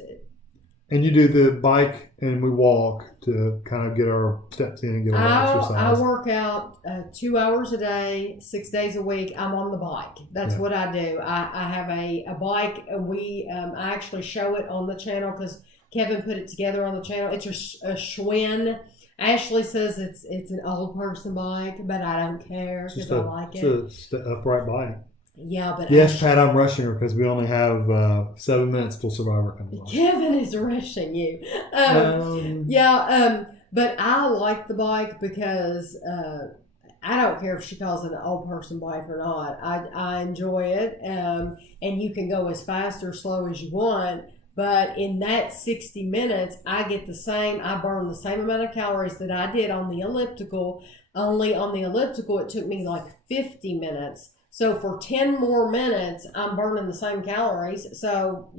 And you do the bike and we walk to kind of get our steps in and get our exercise. I work out 2 hours a day, 6 days a week. I'm on the bike. That's what I do. I have a bike. I actually show it on the channel because Kevin put it together on the channel. It's a Schwinn. Ashley says it's an old person bike, but I don't care because I like it. It's an upright bike. Yeah, but yes, Pat, I'm rushing her because we only have 7 minutes till Survivor comes on. Kevin is rushing you. But I like the bike because I don't care if she calls it an old person bike or not. I enjoy it, and you can go as fast or slow as you want. But in that 60 minutes, I burn the same amount of calories that I did on the elliptical. Only on the elliptical, it took me like 50 minutes. So for 10 more minutes, I'm burning the same calories. So,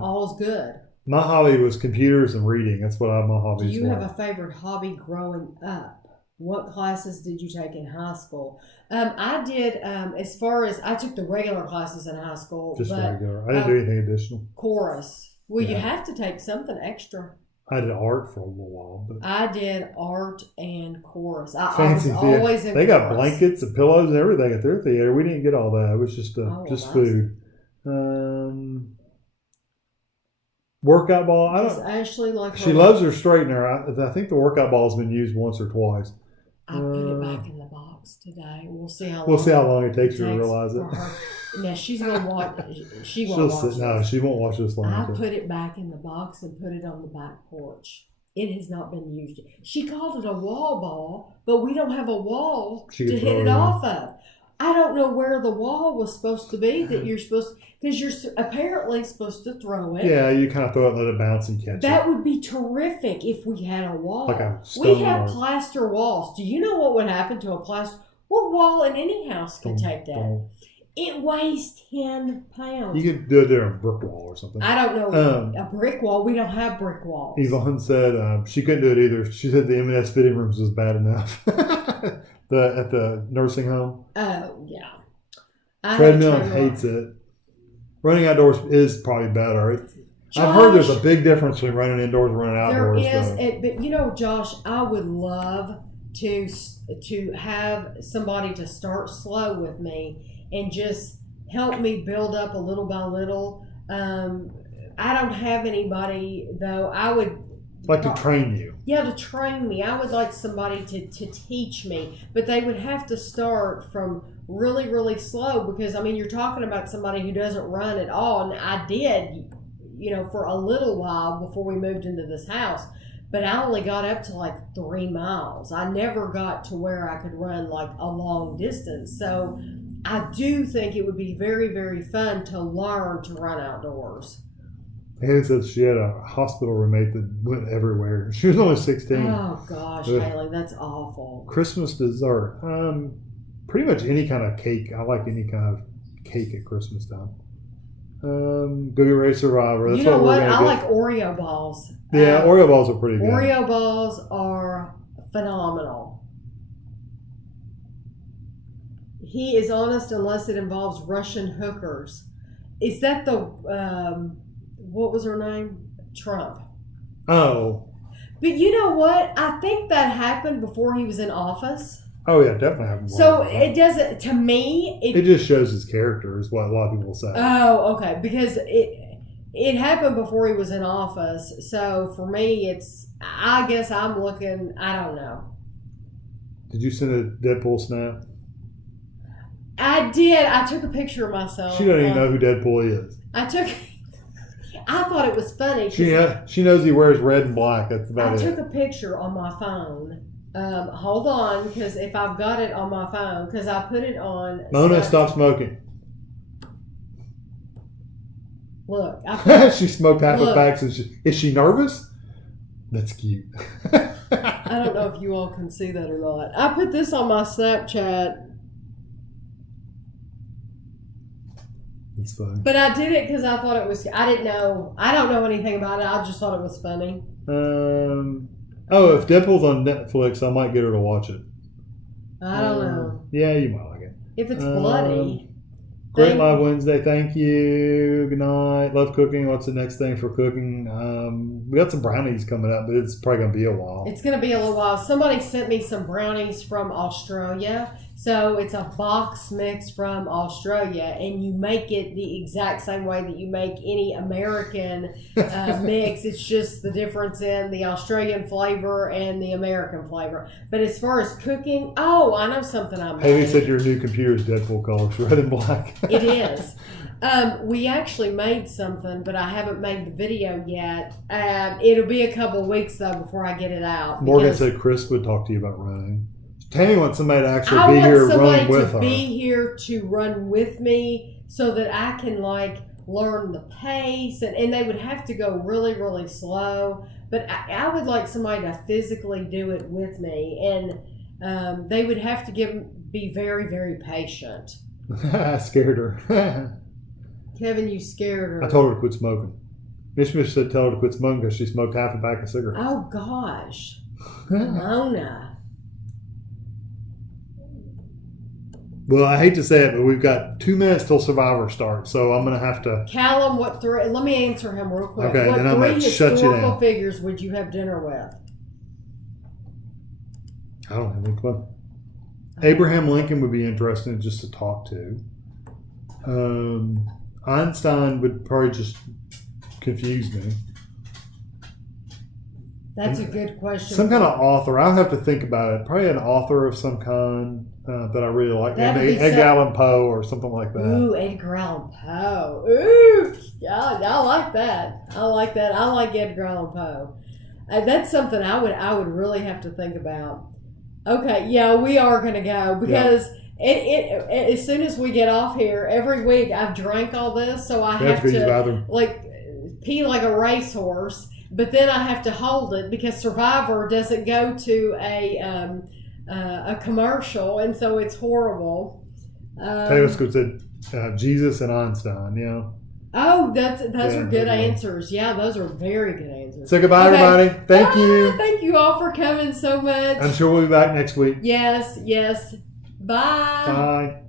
all's good. My hobby was computers and reading. That's what my hobbies were. Do you have a favorite hobby growing up? What classes did you take in high school? I did, as far as, I took the regular classes in high school. Just regular. I didn't do anything additional. Chorus. Well, you have to take something extra. I did art for a little while. But I did art and chorus. I was fancy always in They chorus. got blankets and pillows and everything at their theater. We didn't get all that. It was just food. Workout ball. Does Ashley like She loves her straightener. I think the workout ball has been used once or twice. I put it back in the box today. We'll see how long it takes her to realize it. Now she's gonna watch. She won't watch this long. I put it back in the box and put it on the back porch. It has not been used. She called it a wall ball, but we don't have a wall to hit it off of. I don't know where the wall was supposed to be that you're supposed to, because you're apparently supposed to throw it. Yeah, you kind of throw it and let it bounce and catch it. That would be terrific if we had a wall. Like a stone we have wall. Plaster walls. Do you know what would happen to a plaster? What wall in any house could take that? It weighs 10 pounds. You could do it there on a brick wall or something. I don't know. A brick wall? We don't have brick walls. Yvonne said she couldn't do it either. She said the M&S fitting rooms was bad enough. At the nursing home. Oh, yeah. Treadmill hates it. Running outdoors is probably better. I've heard there's a big difference between running indoors and running outdoors. There is, but you know, Josh, I would love to have somebody to start slow with me and just help me build up a little by little. I don't have anybody, though. I would like to train you. Yeah, to train me. I would like somebody to teach me, but they would have to start from really, really slow because, I mean, you're talking about somebody who doesn't run at all, and I did, you know, for a little while before we moved into this house, but I only got up to like 3 miles. I never got to where I could run like a long distance. So I do think it would be very, very fun to learn to run outdoors. Haley says she had a hospital roommate that went everywhere. She was only 16. Oh gosh, Haley, that's awful. Christmas dessert. Pretty much any kind of cake. I like any kind of cake at Christmas time. Go get ready Survivor. That's you know what? I get. like Oreo balls. Yeah, Oreo balls are pretty good. Oreo balls are phenomenal. He is honest unless it involves Russian hookers. Is that the what was her name? Trump. Oh. But you know what? I think that happened before he was in office. Oh yeah, definitely happened. So it doesn't. To me, it just shows his character, is what a lot of people say. Oh, okay. Because it happened before he was in office. So for me, it's. I guess I'm looking. I don't know. Did you send a Deadpool snap? I did. I took a picture of myself. She doesn't even know who Deadpool is. I thought it was funny. She knows he wears red and black. That's about it. I took a picture on my phone. Hold on, because if I've got it on my phone, because I put it on. Mona, stop smoking. Look. She smoked half a pack. Is she nervous? That's cute. I don't know if you all can see that or not. I put this on my Snapchat. It's fun. But I did it because I thought it was. I didn't know. I don't know anything about it. I just thought it was funny. Oh, if Deadpool's on Netflix, I might get her to watch it. I don't know. Yeah, you might like it. If it's bloody. Great Live Wednesday. Thank you. Good night. Love cooking. What's the next thing for cooking? We got some brownies coming up, but it's probably going to be a while. It's going to be a little while. Somebody sent me some brownies from Australia. So it's a box mix from Australia, and you make it the exact same way that you make any American mix. It's just the difference in the Australian flavor and the American flavor. But as far as cooking, I know something I made. Haley said your new computer is Deadpool colors, red and black. It is. We actually made something, but I haven't made the video yet. It'll be a couple of weeks, though, before I get it out. Morgan said Chris would talk to you about running. Tami wants somebody to actually be here running with her. I want somebody to be here to run with me so that I can, learn the pace. And they would have to go really, really slow. But I would like somebody to physically do it with me. And they would have to be very, very patient. I scared her. Kevin, you scared her. I told her to quit smoking. Mish said tell her to quit smoking because she smoked half a pack of cigarettes. Oh, gosh. Mona. Well, I hate to say it, but we've got 2 minutes till Survivor starts, so I'm going to have to... Callum, let me answer him real quick. Okay, then I'm going to shut you down. What 3 historical figures would you have dinner with? I don't have any clue. Abraham Lincoln would be interesting just to talk to. Einstein would probably just confuse me. That's a good question. Some kind of author. I'll have to think about it. Probably an author of some kind that I really like. Maybe Edgar Allan Poe or something like that. Ooh, Edgar Allan Poe. Ooh, yeah, I like that. I like Edgar Allan Poe. That's something I would really have to think about. Okay, yeah, we are going to go because it as soon as we get off here, every week I've drank all this, so I have to pee like a racehorse. But then I have to hold it because Survivor doesn't go to a commercial, and so it's horrible. Taylor Swift said, Jesus and Einstein. You know. Oh, those are good good one. answers. Yeah, those are very good answers. So goodbye, Okay. everybody. Thank you. Thank you all for coming so much. I'm sure we'll be back next week. Yes. Bye. Bye.